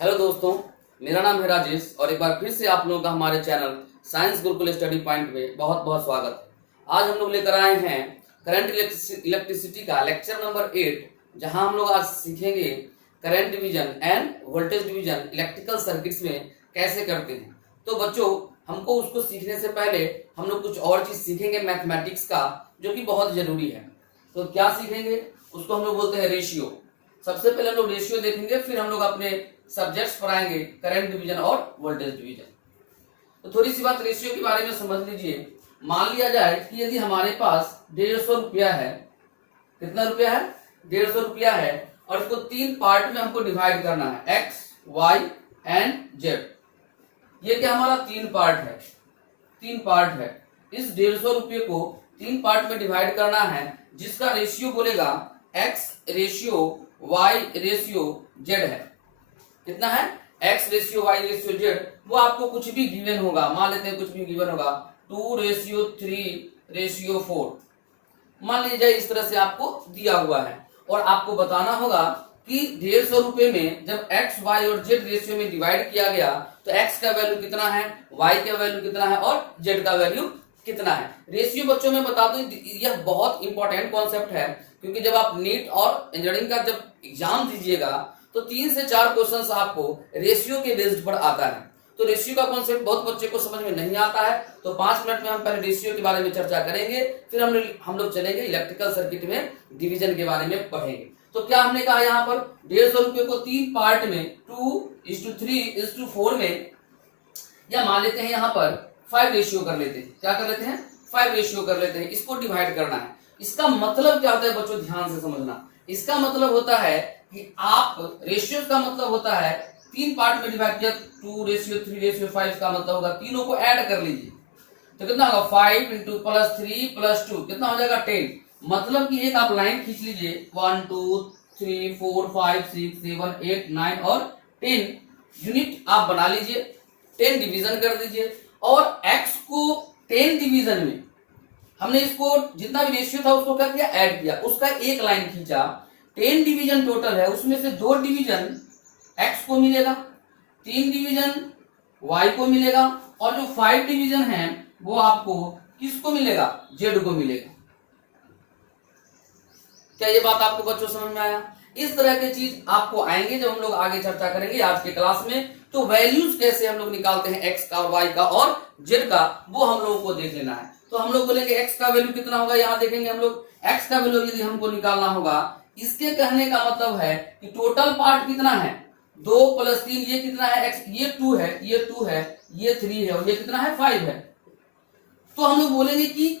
Hello दोस्तों, मेरा नाम है राजेश और एक बार फिर से आप लोगों का हमारे channel science Gurukul study point में बहुत बहुत स्वागत है। आज हम लोग लेकर आए हैं करंट इलेक्ट्रिसिटी का लेक्चर नंबर 8, जहां हम लोग आज सीखेंगे current division end voltage division electrical circuits में कैसे करते हैं। तो बच्चों, हमको उसको सीखने से पहले हम लोग कुछ और चीज सीखेंगे मैथमेटिक्स का, जो कि बहुत जरूरी है। तो क्या सीखेंगे, उसको हम लोग बोलते हैं रेशियो। सबसे पहले हम लोग रेशियो देखेंगे, फिर हम लोग अपने सब्जेक्ट्स पढ़ाएंगे करंट डिवीजन और वोल्टेज डिवीजन। तो थोड़ी सी बात रेशियो के बारे में समझ लीजिए। मान लिया जाए कि यदि हमारे पास 150 रुपया है, कितना रुपया है, 150 रुपया है, और इसको 3 पार्ट में हमको डिवाइड करना है, एक्स, वाई एंड जेड। ये क्या हमारा 3 पार्ट है, 3 पार्ट है। इस 150 रुपये को 3 पार्ट में डिवाइड करना है, जिसका रेशियो बोलेगा X ratio Y ratio Z है। कितना है, x ratio Y ratio Z. वो आपको कुछ भी गिवन होगा, मान लेते हैं कुछ भी गिवन होगा 2:3:4, मान लीजिए इस तरह से आपको दिया हुआ है, और आपको बताना होगा कि 150 रुपए में जब x y और z रेशियो में डिवाइड किया गया तो x का वैल्यू कितना है, y का वैल्यू कितना है और z का वैल्यू कितना है। रेशियो बच्चों में बता दूं, यह बहुत इंपॉर्टेंट कॉन्सेप्ट है, क्योंकि जब आप नीट और इंजीनियरिंग का जब एग्जाम दीजिएगा तो 3 से 4 क्वेश्चंस आपको रेशियो के बेस्ड पर आता है। तो रेशियो का कॉन्सेप्ट बहुत बच्चे को समझ में नहीं आता है, तो 5 मिनट में हम पहले रेशियो के बारे में चर्चा करेंगे, फिर हम लोग चलेंगे इलेक्ट्रिकल सर्किट में डिवीजन के बारे में पढ़ेंगे। तो क्या हमने कहा, यहाँ पर 150 रुपये को 3 पार्ट में 2:3:4 में, या मान लेते हैं यहाँ पर 5 रेशियो कर लेते हैं। क्या कर लेते हैं, 5 रेशियो कर लेते हैं। इसको डिवाइड करना है। इसका मतलब क्या होता है बच्चों, ध्यान से समझना। इसका मतलब होता है कि आप रेशियो का मतलब होता है 3 पार्ट में डिवाइड किया, 2:3:5 का मतलब होगा तीनों को ऐड कर लीजिए, तो कितना होगा 5 × +3 + 2 कितना हो जाएगा 10। मतलब कि एक आप लाइन खींच लीजिए, 1 2 3 4 5 6 7 8 9 और 10 यूनिट आप बना लीजिए। 10 डिवीजन कर दीजिए, और x को 10 डिवीजन में हमने इसको जितना भी रेशियो था उसको क्या किया, ऐड किया, उसका एक लाइन खींचा। 10 डिवीजन टोटल है, उसमें से 2 डिवीजन x को मिलेगा, 3 डिवीजन y को मिलेगा, और जो 5 डिवीजन है वो आपको किसको मिलेगा, z को मिलेगा। क्या ये बात आपको बच्चों समझ में आया। इस तरह के चीज आपको आएंगे जब हम लोग आगे चर्चा करेंगे आज के क्लास में। तो वैल्यूज कैसे हम लोग निकालते हैं x का और y का और z का, वो हम लोगों को देख लेना है। तो हम लोग बोलेंगे x का वैल्यू कितना होगा, यहाँ देखेंगे हम लोग x का वैल्यू यदि हमको निकालना होगा, इसके कहने का मतलब है कि टोटल पार्ट कितना है, 2 + 3, ये कितना है x, ये 2 है, ये 2 है, ये 3 है, और ये कितना है 5 है। तो हम लोग बोलेंगे कि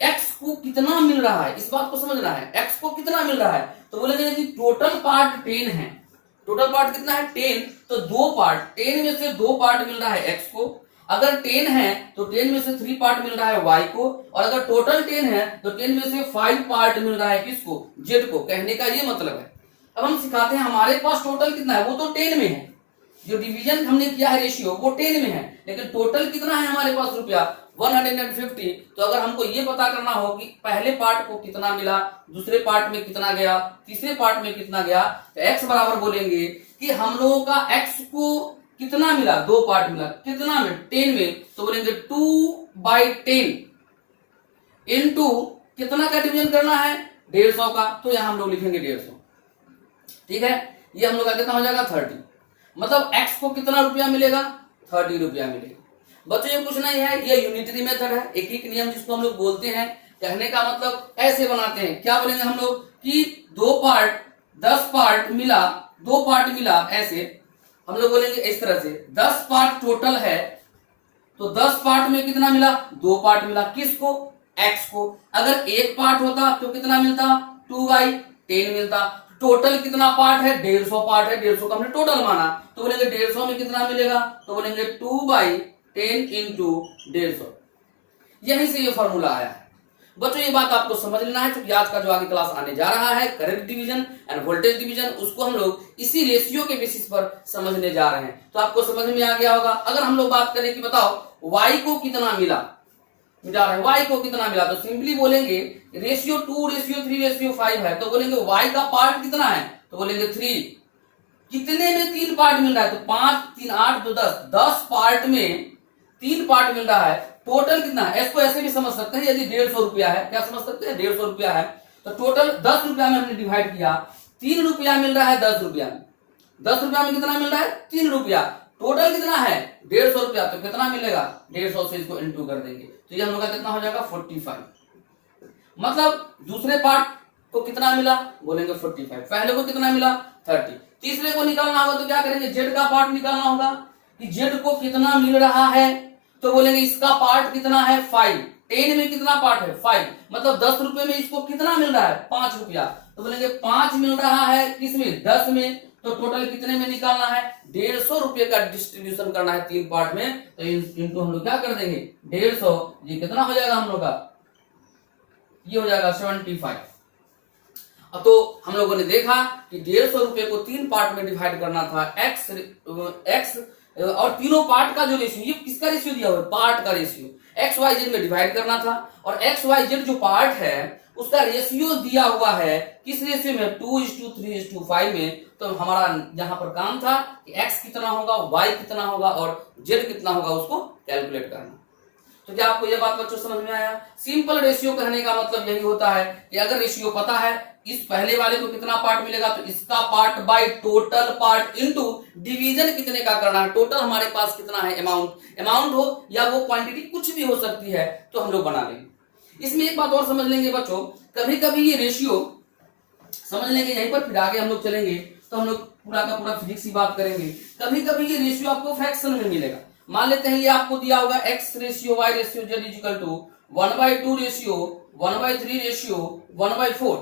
x को कितना मिल रहा है, इस बात को समझना है, x को कितना मिल रहा है। तो बोलेंगे कि टोटल पार्ट 10 है, टोटल पार्ट कितना है 10, तो 2 पार्ट, 10 में से 2 पार्ट मिल रहा है x को। अगर 10 है तो 10 में से 3 पार्ट मिल रहा है y को, और अगर टोटल 10 है तो 10 में से 5 पार्ट मिल रहा है किसको, z को। कहने का ये मतलब है। अब हम सिखाते हैं हमारे पास टोटल कितना है, वो तो 10 में है, जो डिवीजन हमने किया है रेशियो वो 10 में है, लेकिन टोटल कितना है हमारे पास रुपया 150। तो अगर हमको ये पता करना हो कि पहले पार्ट को कितना मिला, दूसरे पार्ट में कितना गया, तीसरे पार्ट में कितना गया, तो x बराबर बोलेंगे कि हम लोगों का x को कितना मिला, 2 पार्ट मिला, कितना में 10 में, तो बोलेंगे 2/10 इंटू कितना का डिवीजन करना है, 150 का। तो यहां हम लोग लिखेंगे 150, ठीक है। ये हम लोग का कितना हो जाएगा 30, मतलब x को कितना रुपया मिलेगा, 30 रुपया मिलेगा। बच्चों ये कुछ नहीं है, ये यूनिटरी मेथड है, एक एक नियम जिसको हम लोग बोलते हैं। कहने का मतलब ऐसे बनाते हैं, क्या बोलेंगे हम लोग कि 2 पार्ट 10 पार्ट मिला, 2 पार्ट मिला, ऐसे हम लोग बोलेंगे इस तरह से 10 पार्ट टोटल है, तो 10 पार्ट में कितना मिला, 2 पार्ट मिला, किसको, x को। अगर 1 पार्ट होता तो कितना मिलता, 2/10 मिलता। टोटल कितना पार्ट है, 150 पार्ट है, 150 का हमने टोटल माना, तो बोलेंगे 150 में कितना मिलेगा, तो बोलेंगे 2/10 इंटू 150। यहीं से ये फॉर्मूला आया है। बच्चों ये बात आपको समझ लेना है, क्योंकि आज का जो आगे क्लास आने जा रहा है current division end voltage division, उसको हम लोग इसी रेशियो के बेसिस पर समझने जा रहे हैं। तो आपको समझ में आ गया होगा। अगर हम लोग बात करें कि बताओ y को कितना मिला, मिटा रहे हैं y को कितना मिला, तो सिंपली बोलेंगे रेशियो 2:3:5 है, तो बोलेंगे y का पार्ट कितना है, तो बोलेंगे 3, कितने में 3 पार्ट मिल रहा है, तो 5 3 8 2 10, 10 पार्ट में 3 पार्ट मिल रहा है। टोटल कितना है, इसको ऐसे भी समझ सकते हैं, यदि 150 रुपया है, क्या समझ सकते हैं, 150 रुपया है, तो टोटल 10 रुपया में हमने डिवाइड किया, 3 रुपया मिल रहा है 10 रुपया में, 10 रुपया में कितना मिल रहा है, 3 रुपया, टोटल कितना है 150 रुपया, तो कितना मिलेगा 150 से इसको इंटू कर देंगे, तो ये हम लोग का कितना हो जाएगा 45। मतलब दूसरे पार्ट को कितना मिला, बोलेंगे 45, पहले को कितना मिला 30, तीसरे को निकालना होगा तो क्या करेंगे, जेड का पार्ट निकालना होगा कि जेड को कितना मिल रहा है, तो बोलेंगे इसका पार्ट कितना है 5, 10 में कितना पार्ट है 5, मतलब 10 रुपए में इसको कितना मिल रहा है 5 रुपया, तो बोलेंगे 5 मिल रहा है किसमें 10 में, तो टोटल कितने में निकालना है 150 रुपए का डिस्ट्रीब्यूशन करना है 3 पार्ट में, तो इनको हम लोग क्या कर देंगे 150, ये कितना हो जाएगा हम लोग का, ये हो जाएगा 75। अब तो हम लोगों ने देखा कि 150 रुपए को 3 पार्ट में डिवाइड करना था, एक्स और तीनों पार्ट का जो रेशियो, ये किसका रेशियो दिया हुआ है, पार्ट का रेशियो, एक्स वाई जेड में डिवाइड करना था, और एक्स वाई जेड जो पार्ट है उसका रेशियो दिया हुआ है किस रेशियो में 2:3:5 में, तो हमारा यहाँ पर काम था कि एक्स कितना होगा, वाई कितना होगा और जेड कितना होगा उसको कैलकुलेट करना। तो क्या आपको यह बात बच्चों समझ में आया? सिंपल रेशियो कहने का मतलब यही होता है कि अगर रेशियो पता है, इस पहले वाले को कितना पार्ट मिलेगा, तो इसका part by total part into division कितने का करना है, टोटल हमारे पास कितना है अमाउंट हो या वो क्वांटिटी कुछ भी हो सकती है, तो हम लोग बना लेंगे। इसमें एक बात और समझ लेंगे बच्चों, कभी कभी ये रेशियो समझ लेंगे, यहीं पर फिर आगे हम लोग चलेंगे तो हम लोग पूरा का पूरा फिजिक्स की बात करेंगे। कभी कभी ये रेशियो आपको फ्रैक्शन में मिलेगा, मान लेते हैं ये आपको दिया होगा x ratio y ratio z equal to 1/2 ratio 1/3 ratio 1/4,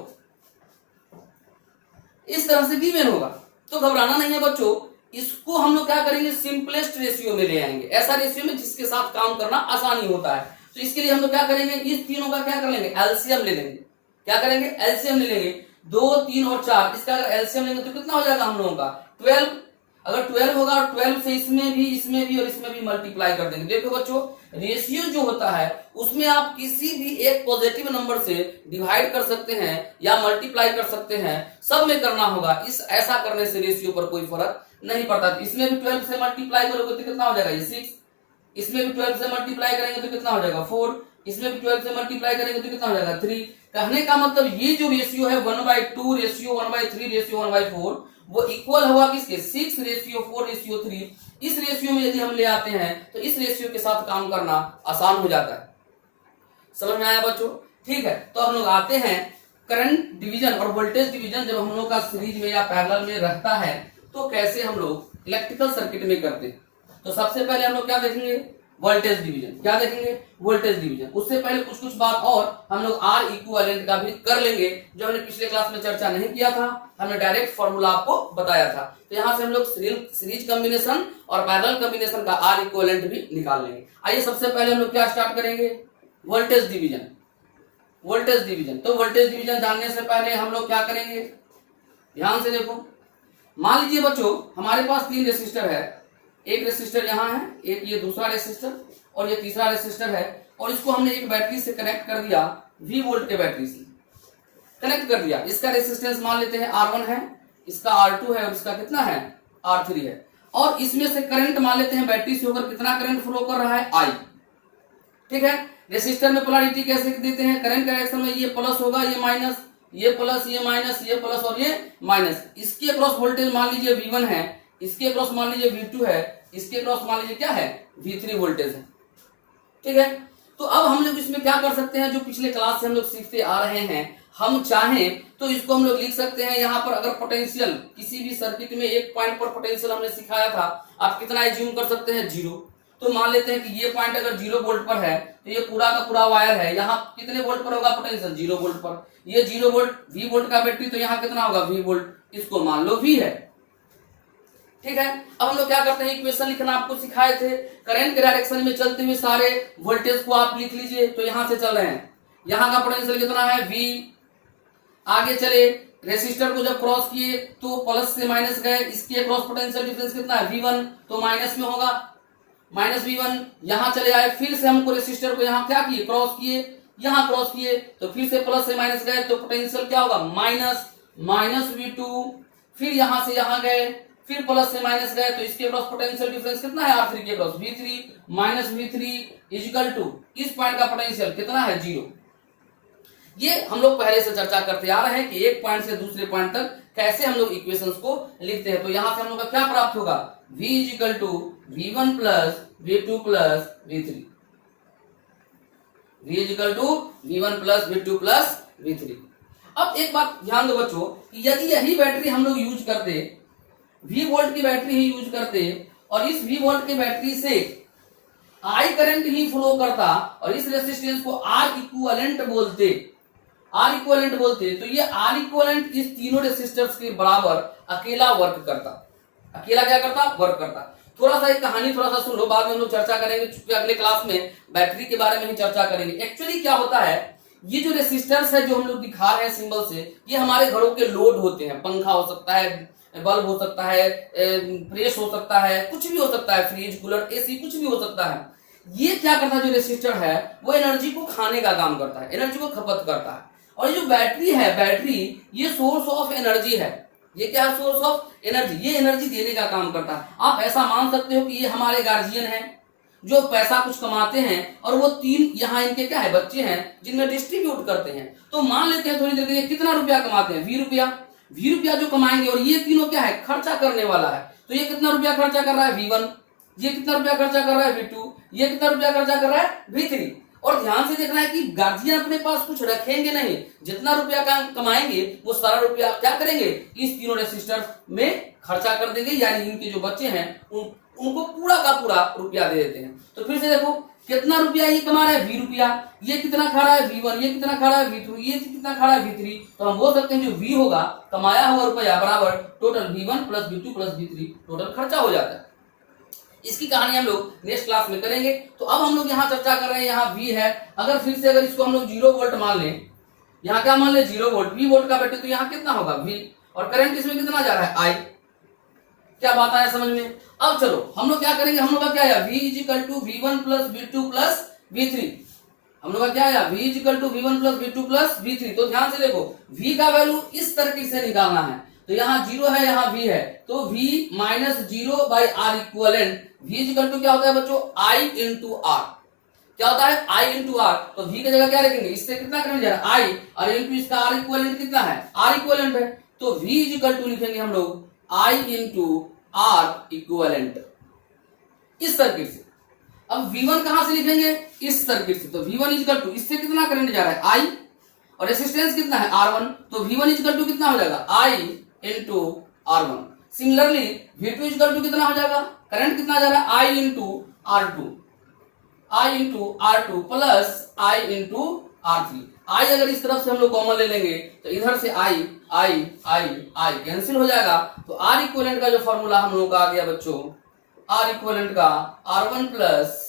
इस तरह से गिवन होगा, तो घबराना नहीं है बच्चों, इसको हम लोग क्या करेंगे सिंपलेस्ट रेशियो में ले आएंगे, ऐसा रेशियो में जिसके साथ काम करना आसानी होता है। तो इसके लिए हम लोग क्या करेंगे, इस तीनों का क्या कर लेंगे एलसीएम ले लेंगे, क्या करेंगे एलसीएम ले लेंगे, 2 3 और 4, इसका अगर एलसीएम लेंगे तो कितना हो जाएगा हम लोगों का 12, अगर 12 होगा और 12 से इसमें भी और इसमें भी मल्टीप्लाई कर देंगे। देखो बच्चों रेशियो जो होता है उसमें आप किसी भी एक पॉजिटिव नंबर से डिवाइड कर सकते हैं या मल्टीप्लाई कर सकते हैं, सब में करना होगा, इस ऐसा करने से रेशियो पर कोई फर्क नहीं पड़ता। इसमें भी 12 से मल्टीप्लाई करोगे तो कितना हो जाएगा ये 6, इसमें भी 12 से मल्टीप्लाई करेंगे तो कितना हो जाएगा 4, इसमें भी 12 से मल्टीप्लाई करेंगे तो कितना हो जाएगा 3। कहने का मतलब ये जो रेशियो है 1/2 रेशियो 1/3 रेशियो 1/4 वो इक्वल होगा किसके 6 रेशियो 4 रेशियो 3, इस रेशियो में यदि हम ले आते हैं तो इस रेशियो के साथ काम करना आसान हो जाता है। समझ में आया बच्चों? ठीक है, तो हम लोग आते हैं करंट डिवीजन और वोल्टेज डिवीजन जब हम लोग का सीरीज में या पैरेलल में रहता है तो कैसे हम लोग इलेक्ट्रिकल सर्किट में करते हैं। तो सबसे पहले हम लोग क्या देखेंगे वोल्टेज डिवीजन, क्या देखेंगे वोल्टेज डिवीजन। उससे पहले कुछ बात और हम लोग आर इक्विवेलेंट का भी कर लेंगे, जो हमने पिछले क्लास में चर्चा नहीं किया था, हमने डायरेक्ट फॉर्मूला आपको बताया था। तो यहाँ से हम लोग सीरीज कॉम्बिनेशन और पैरेलल कॉम्बिनेशन का आर इक्विवेलेंट भी निकाल लेंगे। आइए सबसे पहले हम लोग क्या स्टार्ट करेंगे वोल्टेज डिवीजन। वोल्टेज डिवीजन, तो वोल्टेज डिवीजन जानने से पहले हम लोग क्या करेंगे, ध्यान से देखो। मान लीजिए बच्चों हमारे पास 3 रेसिस्टर है, एक रेसिस्टर यहाँ है, एक ये दूसरा रेसिस्टर और ये तीसरा रेसिस्टर है, और इसको हमने एक बैटरी से कनेक्ट कर दिया, V वोल्ट के बैटरी से कनेक्ट कर दिया। इसका रेसिस्टेंस मान लेते हैं R1 है, इसका R2 है और इसका कितना है R3 है, और इसमें से करंट मान लेते हैं बैटरी से होकर कितना करंट फ्लो कर रहा है I। ठीक है, रेसिस्टर में पोलैरिटी कैसे देते हैं, करंट डायरेक्शन में ये प्लस होगा, ये माइनस, ये प्लस, ये माइनस, ये प्लस और ये माइनस। इसके अक्रॉस वोल्टेज मान लीजिए V1 है, इसके अक्रॉस मान लीजिए V2 है, इसके अक्रॉस मान लीजिए क्या है V3 वोल्टेज है। ठीक है, तो अब हम लोग इसमें क्या कर सकते हैं, जो पिछले क्लास से हम लोग सीखते आ रहे हैं, हम चाहें तो इसको हम लोग लिख सकते हैं यहाँ पर, अगर पोटेंशियल किसी भी सर्किट में एक पॉइंट पर पोटेंशियल हमने सिखाया था, आप कितना एज्यूम कर सकते हैं 0। तो मान लेते हैं कि ये पॉइंट अगर 0 वोल्ट पर है तो ये पूरा का पूरा वायर है, यहाँ कितने वोल्ट पर होगा पोटेंशियल 0 वोल्ट पर, ये 0 वोल्ट V वोल्ट का बैटरी, तो यहाँ कितना होगा V वोल्ट, इसको मान लो V है। ठीक है, अब हम लोग क्या करते हैं इक्वेशन लिखना आपको सिखाए थे, करंट के डायरेक्शन में चलते हुए सारे वोल्टेज को आप लिख लीजिए। तो यहां से चल रहे हैं, यहाँ का पोटेंशियल कितना है V, आगे चले रेसिस्टर को जब क्रॉस किए तो प्लस से माइनस गए, इसके क्रॉस पोटेंशियल डिफरेंस कितना है V1, तो माइनस में होगा माइनस V1। यहाँ चले आए, फिर से हमको रेसिस्टर को यहाँ क्या किए क्रॉस किए, यहाँ क्रॉस किए तो फिर से प्लस से माइनस गए, तो पोटेंशियल क्या होगा माइनस V2। फिर यहाँ से यहाँ गए, फिर प्लस से माइनस गए तो इसके क्रॉस पोटेंशियल डिफरेंस कितना है R3 के cross V3 minus V3 equal to इस पॉइंट का पोटेंशियल कितना है 0। ये हम लोग पहले से चर्चा करते आ रहे हैं कि एक पॉइंट से दूसरे पॉइंट तक कैसे हम लोग इक्वेशंस को लिखते हैं। तो यहां से हम लोग का क्या प्राप्त होगा V equal to V1 plus V2 plus V3, V equal to V1 plus V2 plus V3। अब एक बात ध्यान दो बच्चों कि यदि यही बैटरी हम लोग यूज करते, V वोल्ट की बैटरी ही यूज करते और इस V वोल्ट की बैटरी से I करंट ही फ्लो करता और इस रेसिस्टेंस को R इक्विवेलेंट बोलते, R इक्विवेलेंट बोलते, तो ये R इक्विवेलेंट इस तीनों रेसिस्टर्स के बराबर अकेला वर्क करता। अकेला क्या करता? वर्क करता। थोड़ा सा एक कहानी थोड़ा सा सुन लो, बाद में हम लोग चर्चा करेंगे, क्योंकि अगले क्लास में बैटरी के बारे में ही चर्चा करेंगे। एक्चुअली क्या होता है, ये जो रेसिस्टर्स है जो हम लोग दिखा रहे हैं सिंबल से, ये हमारे घरों के लोड होते हैं। पंखा हो सकता है, बल्ब हो सकता है, प्रेस हो सकता है, कुछ भी हो सकता है, फ्रिज, कूलर, एसी, कुछ भी हो सकता है। ये क्या करता है, जो रेसिस्टर है वो एनर्जी को खाने का काम करता है, एनर्जी को खपत करता है। और ये जो बैटरी है, बैटरी ये सोर्स ऑफ एनर्जी है। ये क्या है? Source of energy. ये एनर्जी देने का काम करता है। आप ऐसा मान सकते हो कि ये हमारे गार्जियन हैं जो पैसा कुछ कमाते हैं और वो तीन यहाँ इनके क्या है बच्चे हैं जिनमें डिस्ट्रीब्यूट करते हैं। तो मान लेते हैं थोड़ी देर के लिए कितना रुपया कमाते हैं, 20 रुपया। 20 रुपया जो कमाएंगे और ये तीनों क्या है खर्चा करने वाला है। तो ये कितना रुपया खर्चा कर रहा है V1, ये कितना रुपया खर्चा कर रहा है V2, ये कितना रुपया खर्चा कर रहा है V3। और ध्यान से देखना है कि गार्जियन अपने पास कुछ रखेंगे नहीं, जितना रुपया कमाएंगे वो सारा रुपया क्या करेंगे इस तीनों रेसिस्टर में खर्चा कर देंगे, यानी इनके जो बच्चे हैं उनको पूरा का पूरा रुपया दे देते हैं। तो फिर से देखो कितना रुपया ये कमा रहा है 20 रुपया, ये कितना खा रहा है V1, ये कितना खा रहा है V2, ये कितना खा रहा है V3। तो हम बोल सकते हैं जो V होगा कमाया हुआ रुपया बराबर total V1 plus V2 plus V3 total खर्चा हो जाता है। इसकी कहानी हम लोग नेक्स्ट क्लास में करेंगे। तो अब हम लोग यहाँ चर्चा कर रहे हैं, यहाँ V है, अगर फिर से अगर इसको हम लोग 0 वोल्ट मान लें, यहाँ क्या मान लें 0 वोल्ट, V वोल्ट का बैटरी, तो यहाँ कितना होगा V, और करंट इसमें कितना जा रहा है I। क्या बात आया समझ में? अब चलो हम लोग क्या करेंगे, हम लोग का क्या है V equal to V1 plus V2 plus V3। हम लोग का क्या है V equal to V1 plus V2 plus V3। तो ध्यान से देखो V का वैल्यू इस तरीके से निकालना है। तो यहाँ 0 है, यहाँ V है, तो V minus 0 by R equivalent. V equal to क्या होता है बच्चों I इंटू R। क्या होता है I इंटू R। तो V की जगह क्या रखेंगे, इससे कितना करंट जा रहा है I, और इंटू इसका R इक्वलेंट कितना है, R इक्वलेंट है। तो V इक्वल टू लिखेंगे हम लोग I इंटू R इक्वलेंट इस सर्किट से। अब V1 कहां से लिखेंगे, इस सर्किट से। तो V1 इक्वल टू इससे कितना करंट जा रहा है I, और रेसिस्टेंस कितना है R1। तो V1 इक्वल टू कितना हो जाएगा I into R1। Similarly V2 equal to कितना हो जाएगा, करंट कितना जा रहा है I into R2, I into R2 plus I into R3। I अगर इस तरफ से हम लोग कॉमन ले लेंगे तो इधर से I कैंसिल हो जाएगा। तो R इक्विवेलेंट का जो फॉर्मूला हम लोग का आ गया बच्चों, R इक्विवेलेंट का R1 plus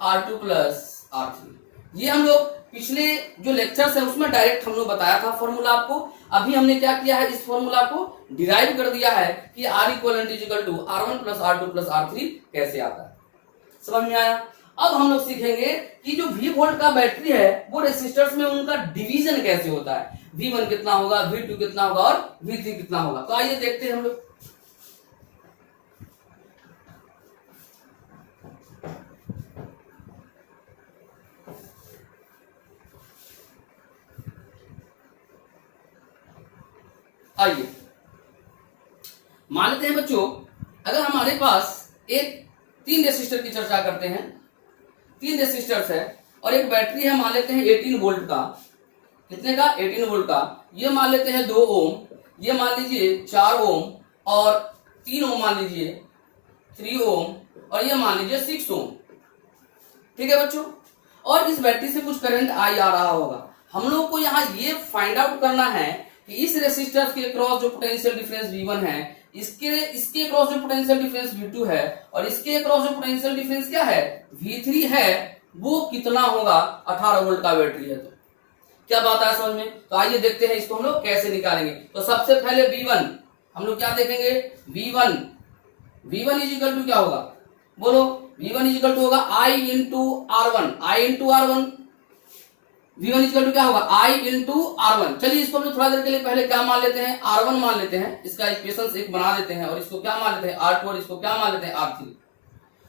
R2 plus R3। ये हम लोग पिछले जो लेक्चर्स है उसमें डायरेक्ट हम लोग बताया था फॉर्मूला आपको। अभी हमने क्या किया है, इस फॉर्मूला को डिराइव कर दिया है कि R equivalent is equal to R1 plus R2 plus R3 कैसे आता है। समझ में आया? अब हम लोग सीखेंगे कि जो V वोल्ट का बैटरी है वो रेसिस्टर्स में उनका डिवीजन कैसे होता है, V1 कितना होगा, V2 कितना होगा और V3 कितना होगा। तो आइए देखते हैं हम लोग। आइए मान लेते हैं बच्चों, अगर हमारे पास एक 3 रेसिस्टर की चर्चा करते हैं, 3 रेसिस्टर्स है और एक बैटरी है, मान लेते हैं 18 वोल्ट का। कितने का? 18 वोल्ट का। ये मान लेते हैं 2 ओम, ये मान लीजिए 4 ओम, और 3 ओम मान लीजिए 3 ओम, और ये मान लीजिए 6 ओम। ठीक है बच्चों? और इस बैटरी से कुछ करंट आ रहा होगा। हम लोग को यहाँ ये फाइंड आउट करना है कि इस रेसिस्टर के क्रॉस जो पोटेंशियल डिफरेंस V1 है, इसके क्रॉस जो पोटेंशियल डिफरेंस V2 है, और इसके क्रॉस जो पोटेंशियल डिफरेंस क्या है V3 है, वो कितना होगा। 18 वोल्ट का बैटरी है। तो क्या बात है समझ में? तो आइए देखते हैं इसको हम लोग कैसे निकालेंगे। तो सबसे पहले V1 हम लोग क्या देखेंगे, V1 इज इक्वल टू क्या होगा, बोलो। V1 इज इक्वल टू होगा I into R1, I into R1। V1 equal to क्या होगा I इंटू R1। चलिए इसको हम लोग थोड़ा देर के लिए पहले क्या मान लेते हैं, R1 मान लेते हैं, इसका इक्वेशन एक बना देते हैं और इसको क्या मान लेते हैं R2 और इसको क्या मान लेते हैं R3।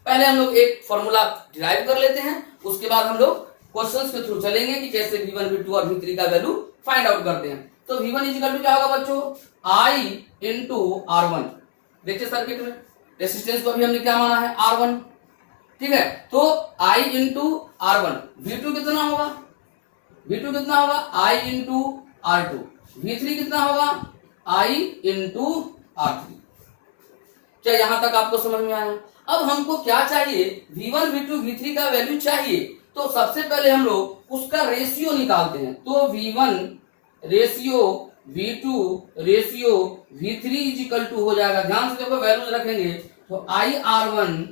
पहले हम लोग एक फॉर्मूला डिराइव कर लेते हैं, उसके बाद हम लोग क्वेश्चंस के थ्रू चलेंगे कि कैसे V1 V2 और V3 का वैल्यू फाइंड आउट करते हैं। तो V1 इक्वल टू क्या होगा बच्चों, I इंटू R1। देखिए सर्किट में रेसिस्टेंस को अभी हमने क्या माना है R1, ठीक है। तो I इंटू R1, V2 कितना होगा, V2 कितना होगा I इंटू R2, V3 कितना होगा I इंटू R3। क्या यहां तक आपको समझ में आया? अब हमको क्या चाहिए, V1 V2 V3 का वैल्यू चाहिए, तो सबसे पहले हम लोग उसका रेशियो निकालते हैं। तो V1 ratio V2 ratio V3 is equal to हो जाएगा, ध्यान से देखो वैल्यूज रखेंगे, तो IR1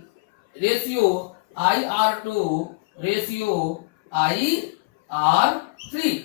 ratio IR2 ratio IR3।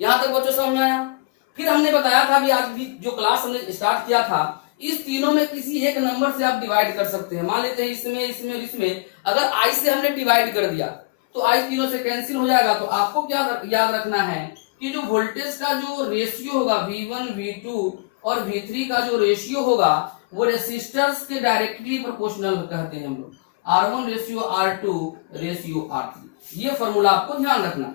यहां तक बच्चों समझ में आया? फिर हमने बताया था, अभी आज भी जो क्लास हमने स्टार्ट किया था, इस तीनों में किसी एक नंबर से आप डिवाइड कर सकते हैं। मान लेते हैं इसमें इसमें और इसमें, अगर I से हमने डिवाइड कर दिया तो I तीनों से कैंसिल हो जाएगा। तो आपको क्या याद रखना है कि जो वोल्टेज का जो रेशियो होगा V1 V2 और V3 का जो रेशियो होगा वो रेसिस्टर्स के डायरेक्टली प्रोपोर्शनल कहते हैं हम लोग, R1 ratio R2 ratio R3। ये फॉर्मूला आपको ध्यान रखना है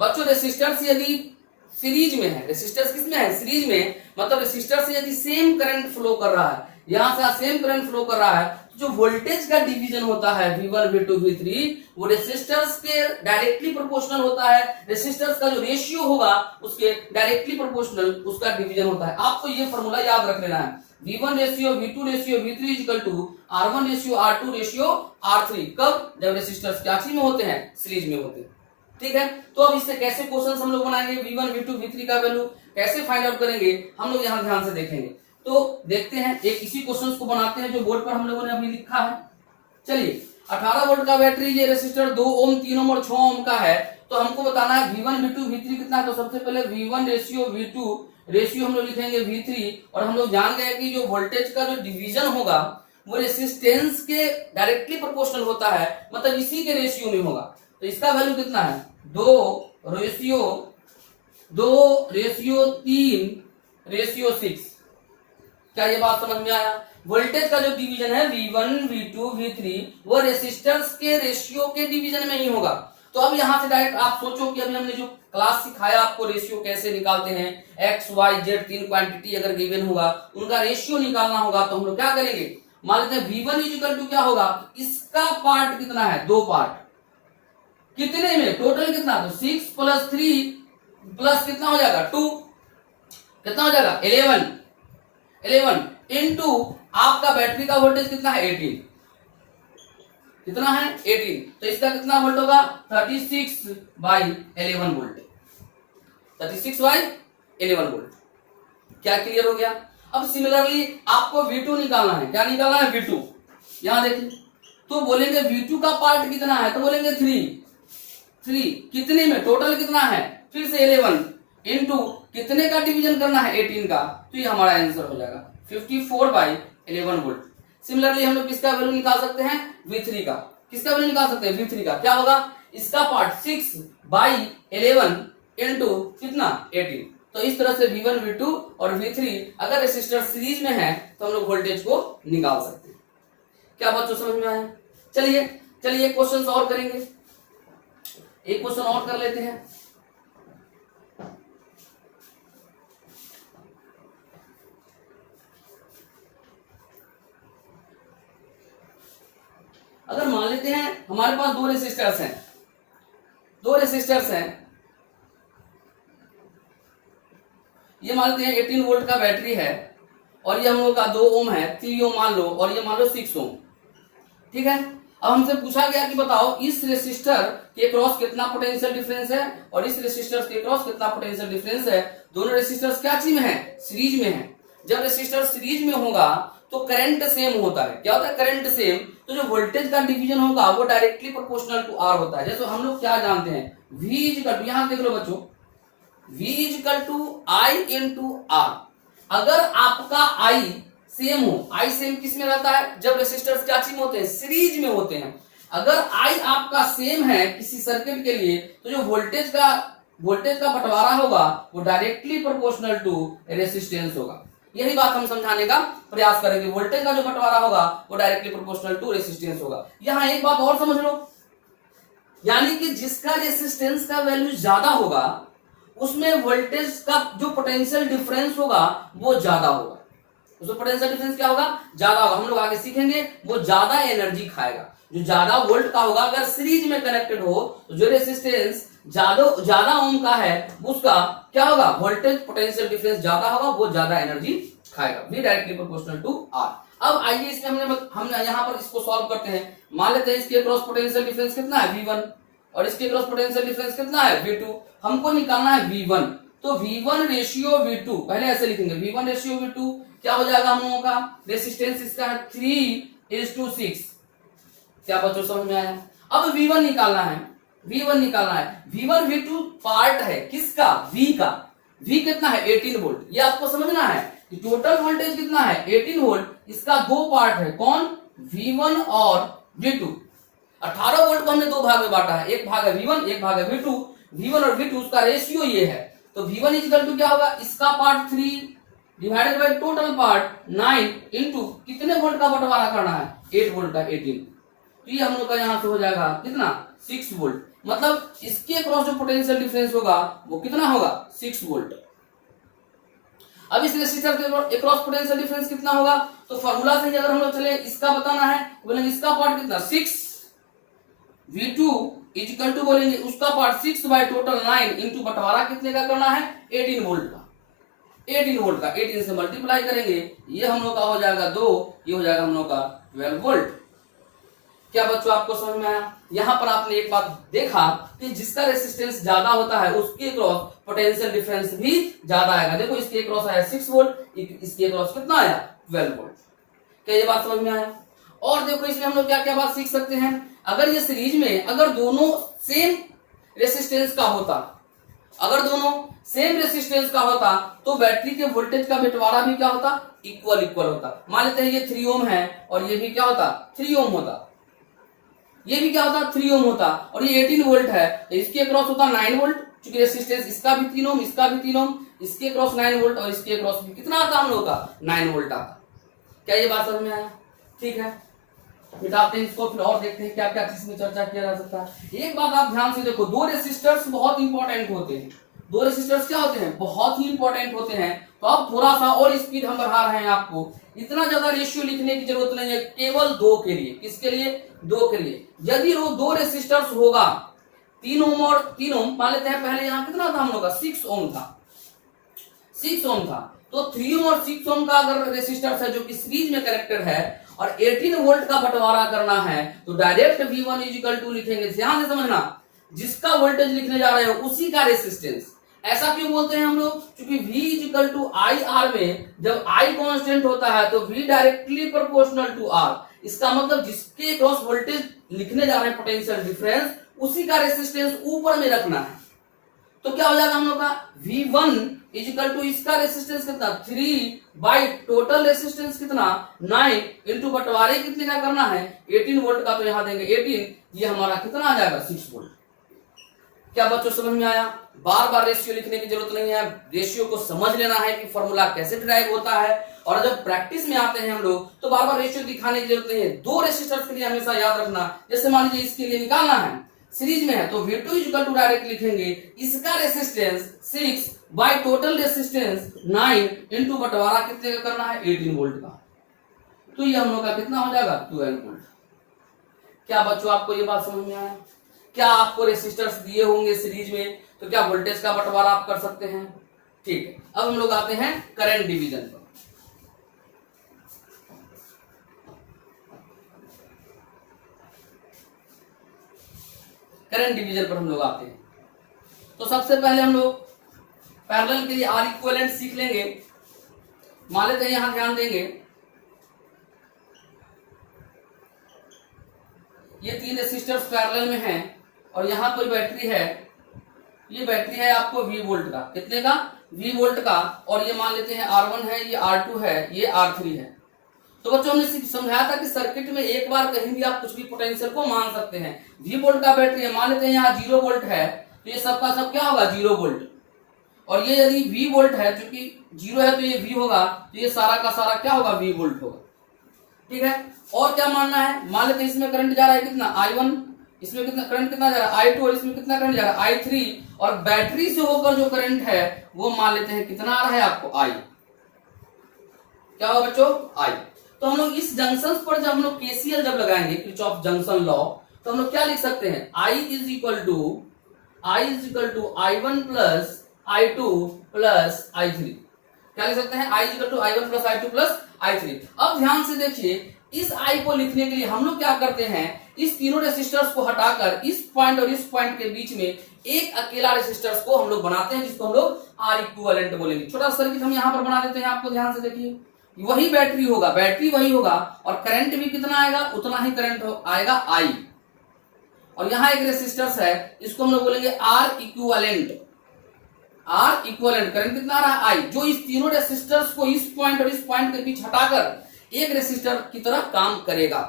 बच्चों। रेसिस्टर्स यदि सीरीज में है, रेसिस्टर्स किस में है, सीरीज में, मतलब रेसिस्टर से यदि सेम करंट फ्लो कर रहा है, यहां से सेम करंट फ्लो कर रहा है, तो जो वोल्टेज का डिवीजन होता है V1 V2 V3 वो रेसिस्टर्स के डायरेक्टली प्रोपोर्शनल होता है। रेसिस्टर्स का जो रेशियो होगा उसके डायरेक्टली प्रोपोर्शनल उसका डिवीजन होता है। आपको ये फॉर्मूला याद रख लेना है, V1 ratio V2 ratio V3 is equal to R1 ratio R2 ratio R3। कब, जब रेसिस्टर्स क्या में होते हैं, सीरीज में होते हैं, ठीक है। तो अब इससे कैसे क्वेश्चंस हम लोग बनाएंगे, V1 V2 V3 का वैल्यू कैसे फाइंड आउट करेंगे, हम लोग यहाँ ध्यान से देखेंगे। तो देखते हैं, एक इसी क्वेश्चंस को बनाते हैं जो बोर्ड पर हम लोगों ने अभी लिखा है। चलिए 18 वोल्ट का बैटरी, ये रेसिस्टर 2 ओम 3 ओम और 6 ओम का है, तो हमको बताना है V1 V2 V3 कितना है। तो सबसे पहले V1 रेशियो V2 रेशियो हम लोग लिखेंगे V3, और हम लोग जान गए कि जो वोल्टेज का जो डिवीजन होगा वो रेसिस्टेंस के डायरेक्टली प्रोपोर्शनल होता है, मतलब इसी के रेशियो में होगा। तो इसका वैल्यू कितना है, 2 रेशियो 3 रेशियो 6। क्या ये बात समझ में आया? वोल्टेज का जो डिवीजन है V1 V2 V3 वो रेसिस्टर्स के रेशियो के डिवीजन में ही होगा। तो अब यहां से डायरेक्ट आप सोचो कि अभी हमने जो क्लास सिखाया आपको रेशियो कैसे निकालते हैं, X Y Z 3 क्वांटिटी अगर गिवन होगा उनका रेशियो निकालना होगा, तो हम लोग क्या करेंगे, मान लेते हैं V1 इज इक्वल टू क्या होगा, इसका पार्ट कितना है, 2 पार्ट, कितने में, टोटल कितना, तो 6 प्लस 3 प्लस कितना हो जाएगा 2, कितना हो जाएगा 11 इनटू आपका बैटरी का वोल्टेज कितना है 18, कितना है 18, तो इसका कितना वोल्ट होगा 36/11 वोल्ट, 36/11 वोल्ट। क्या क्लियर हो गया? अब सिमिलरली आपको V2 निकालना है, क्या निकालना है V2, यहां देखिए, तो बोलेंगे V2 का पार्ट कितना है, तो बोलेंगे 3 कितने में, टोटल कितना है, फिर से 11 इनटू कितने का डिवीजन करना है 18 का, तो ये हमारा आंसर हो जाएगा 54/11 वोल्ट। सिमिलरली हम लोग किसका वैल्यू निकाल सकते हैं, V3 का, किसका वैल्यू निकाल सकते हैं, V3 का, क्या होगा, इसका पार्ट 6/11 इनटू कितना 18। तो इस तरह से V1 V2 और V3 अगर रेसिस्टर सीरीज में है तो हम लोग वोल्टेज को निकाल सकते हैं। क्या बच्चों समझ में आया? चलिए क्वेश्चन और करेंगे, एक क्वेश्चन और कर लेते हैं। अगर मान लेते हैं हमारे पास दो रेसिस्टर्स हैं, ये मान लेते हैं 18 वोल्ट का बैटरी है और ये हम लोग का 2 ओम है, 3 ओम मान लो, और ये मान लो 6 ओम, ठीक है। अब हमसे पूछा गया कि बताओ इस रेसिस्टर के क्रॉस कितना पोटेंशियल डिफरेंस है और इस रेसिस्टर के क्रॉस कितना पोटेंशियल डिफरेंस है। दोनों रेसिस्टर्स क्या चीज में है, सीरीज में है। जब रेसिस्टर सीरीज में होगा तो करंट सेम होता है, क्या होता है, करंट सेम, तो जो वोल्टेज का डिवीजन होगा वो डायरेक्टली प्रोपोर्शनल टू आर होता है। जैसे हम लोग क्या जानते हैं, V इज इक्वल टू, यहां देख लो बच्चों, V is equal to I into R. अगर आपका I सेम हो, I सेम किस में रहता है, जब रेसिस्टर्स क्या चीज में होते हैं, सीरीज में होते हैं। अगर आई आपका सेम है किसी सर्किट के लिए, तो जो वोल्टेज का बंटवारा होगा वो डायरेक्टली प्रोपोर्शनल टू रेसिस्टेंस होगा। यही बात हम समझाने का प्रयास करेंगे। वोल्टेज का जो बंटवारा होगा वो डायरेक्टली प्रोपोर्शनल टू रेसिस्टेंस होगा। यहां एक बात और समझ लो, यानी कि जिसका रेसिस्टेंस का वैल्यू ज्यादा होगा उसमें वोल्टेज का जो पोटेंशियल डिफरेंस होगा वो ज्यादा होगा। उसमें पोटेंशियल डिफरेंस क्या होगा? ज्यादा होगा। हम लोग आगे सीखेंगे। वो ज्यादा एनर्जी खाएगा। जो ज्यादा वोल्ट का होगा, अगर सीरीज में कनेक्टेड हो तो जो रेसिस्टेंस ज्यादा ओम का है उसका क्या होगा? वोल्टेज पोटेंशियल डिफरेंस ज्यादा होगा, वो ज्यादा एनर्जी खाएगा। V directly proportional to R। अब आइए इसमें हमने यहाँ पर इसको सॉल्व करते हैं। मान लेते हैं इसके क्रॉस पोटेंशियल डिफरेंस कितना है? V1 और इसके क्रॉस पोटेंशियल डिफरेंस कितना है? V2। हमको निकालना है V1, तो V1 रेशियो V2 पहले ऐसे लिखेंगे। V1 रेशियो V2 क्या हो जाएगा हम लोगों का? रेसिस्टेंस इसका है 3:6। क्या बच्चों समझ में आया? अब V1 निकालना है। V1 V2 पार्ट है किसका? V का। V कितना है? 18 वोल्ट। ये आपको समझना है कि टोटल वोल्टेज कितना है? 18 वोल्ट। इसका दो पार्ट है, कौन? V1 और V2। 18 वोल्ट को हमने दो भाग में बांटा है, एक भाग है V1, एक भाग है V2। V1 और V2 उसका रेशियो ये है, तो V1 इक्वल टू क्या होगा? इसका part 3 divided by total part 9 into कितने वोल्ट का बंटवारा करना है? 8 वोल्ट का 18। तो ये हम लोग का यहां से हो जाएगा कितना? 6 वोल्ट। मतलब इसके क्रॉस जो पोटेंशियल डिफरेंस होगा वो कितना होगा? 6 वोल्ट। अब इस रेसिस्टर के क्रॉस पोटेंशियल डिफरेंस कितना होगा? तो फॉर्मूला से अगर हम लोग चले, इसका बताना है, बोलेंगे इसका पार्ट कितना? 6 V2 इक्वल टू बोलेंगे उसका पार्ट 6 बाय टोटल 9 इंटू बंटवारा कितने का करना है? 18 वोल्ट का। 18 वोल्ट का 18 से मल्टीप्लाई करेंगे, ये हम लोग का हो जाएगा 2, ये हो जाएगा हम लोग का 12 वोल्ट। क्या बच्चों आपको समझ में आया? यहां पर आपने एक बात देखा कि जिसका रेसिस्टेंस ज्यादा होता है उसके क्रॉस पोटेंशियल डिफरेंस भी ज्यादा आएगा। देखो इसके क्रॉस आया 6 वोल्ट, इसके क्रॉस कितना आया? 12 वोल्ट। क्या ये बात समझ में आया? और देखो इसमें हम लोग क्या क्या बात सीख सकते हैं। अगर ये सीरीज में अगर दोनों सेम रेसिस्टेंस का होता, अगर दोनों सेम रेसिस्टेंस का होता तो बैटरी के वोल्टेज का बंटवारा भी क्या होता? इक्वल होता। मान लेते हैं ये 3 ओम है और ये भी क्या होता? 3 ओम होता। ये भी क्या होता? 3 ओम होता। और ये 18 वोल्ट है तो इसके क्रॉस होता 9 वोल्ट, क्योंकि रेसिस्टेंस इसका भी 3 ओम, इसका भी 3 ओम, इसके क्रॉस 9 वोल्ट और इसके क्रॉस भी कितना आता हम लोग का? 9 वोल्ट आता। क्या ये बात समझ में आया? ठीक है, मिटाते हैं इसको, फिर और देखते हैं क्या क्या चीज में चर्चा किया जा सकता है। एक बात आप ध्यान से देखो, दो रेसिस्टर्स बहुत इंपॉर्टेंट होते हैं। दो रेसिस्टर्स क्या होते हैं? बहुत ही इंपॉर्टेंट होते हैं। तो अब थोड़ा सा और स्पीड हम बढ़ा रहे हैं, आपको इतना ज्यादा रेशियो लिखने की जरूरत नहीं है, केवल 2 के लिए। किसके लिए? 2 के लिए। यदि वो 2 रेसिस्टर्स होगा 3 ओम और 3 ओम, मान लेते हैं पहले यहाँ कितना था हम लोग का? 6 ओम था। 6 ओम था, तो 3 ओम और 6 ओम का अगर रेसिस्टर्स है जो कि सीरीज में कनेक्टेड है और 18 वोल्ट का बंटवारा करना है तो डायरेक्ट V1 इक्वल टू लिखेंगे। ध्यान से समझना, जिसका वोल्टेज लिखने जा रहे हो उसी का रेसिस्टेंस। ऐसा क्यों बोलते हैं हम लोग? क्योंकि V इक्वल टू IR में जब I कांस्टेंट होता है तो V directly proportional to R। इसका मतलब जिसके क्रॉस वोल्टेज लिखने जा रहे हैं पोटेंशियल डिफरेंस, उसी का रेसिस्टेंस ऊपर में रखना है। तो क्या हो जाएगा हम लोग का? V1 इक्वल टू इसका रेसिस्टेंस कितना? 3 बाई टोटल रेसिस्टेंस कितना? 9 इंटू बंटवारे कितने का करना है? 18 वोल्ट का, तो यहां देंगे 18। ये हमारा कितना आ जाएगा? 6 वोल्ट। क्या बच्चों समझ में आया? बार बार रेशियो लिखने की जरूरत नहीं है, रेशियो को समझ लेना है कि फॉर्मूला कैसे ड्राइव होता है। और जब प्रैक्टिस में आते हैं हम लोग तो बार बार रेशियो दिखाने की जरूरत नहीं है। 2 रेसिस्टर्स के लिए हमेशा याद रखना, जैसे मान लीजिए इसके लिए निकालना है, सीरीज में है, तो V2 इक्वल टू डायरेक्ट लिखेंगे इसका resistance 6 by total resistance 9 into बंटवारा कितने का करना है? 18 वोल्ट का। तो ये हम लोग का कितना हो जाएगा? 12 वोल्ट। क्या बच्चों आपको ये बात समझ में आया? क्या आपको रेसिस्टर्स दिए होंगे सीरीज में तो क्या वोल्टेज का बंटवारा आप कर सकते हैं? ठीक है, अब हम लोग आते हैं करंट डिवीजन पर। करंट डिवीजन पर हम लोग आते हैं। तो सबसे पहले हम लोग पैरेलल के लिए R इक्विवेलेंट सीख लेंगे। मान लेते हैं यहां ध्यान देंगे, ये 3 रेसिस्टर्स पैरेलल में हैं और यहां कोई बैटरी है। ये बैटरी है आपको V वोल्ट का, कितने का? V वोल्ट का। और ये मान लेते हैं R1 है, ये R2 है, ये R3 है। तो बच्चों हमने समझाया था कि सर्किट में एक बार कहीं भी आप कुछ भी पोटेंशियल को मान सकते हैं। V वोल्ट का बैटरी है, मान लेते हैं यहाँ 0 वोल्ट है, तो ये सबका सब क्या होगा 0 वोल्ट, और ये यदि V वोल्ट है, चूंकि 0 है तो ये V होगा, तो ये सारा का सारा क्या होगा V वोल्ट होगा। ठीक है, और क्या मानना है, मान लेते हैं इसमें करंट जा रहा है कितना I1, इसमें कितना करंट कितना जा रहा है I2, और इसमें कितना करंट जा रहा है I3, और बैटरी से होकर जो करंट है वो मान लेते हैं कितना आ रहा है आपको I, क्या होगा बच्चों I। तो हम लोग इस जंक्शन पर जब हम लोग केसीएल जब लगाएंगे, किरचॉफ जंक्शन लॉ, तो हम लोग क्या लिख सकते हैं, I is equal to I1 plus I2 plus I3, क्या लिख सकते हैं, I is equal to I1 plus I2 plus I3। अब ध्यान से देखिए, इस I को लिखने के लिए हम लोग क्या करते हैं, इस तीनों रेसिस्टर्स को हटाकर इस पॉइंट और इस पॉइंट के बीच में एक अकेला रेसिस्टर्स को हम लोग बनाते हैं, जिसको हम लोग R इक्विवेलेंट बोलेंगे। छोटा सर्किट हम यहाँ पर बना देते हैं, आपको ध्यान से देखिए, वही बैटरी होगा, बैटरी वही होगा, और करंट भी कितना आएगा, उतना ही करंट आएगा I, और यहाँ एक रेसिस्टर्स है, इसको हम लोग बोलेंगे R इक्विवेलेंट। करंट कितना आ रहा है I, जो इस तीनों रेसिस्टर्स को इस पॉइंट और इस पॉइंट के बीच हटाकर एक रेसिस्टर की तरह काम करेगा।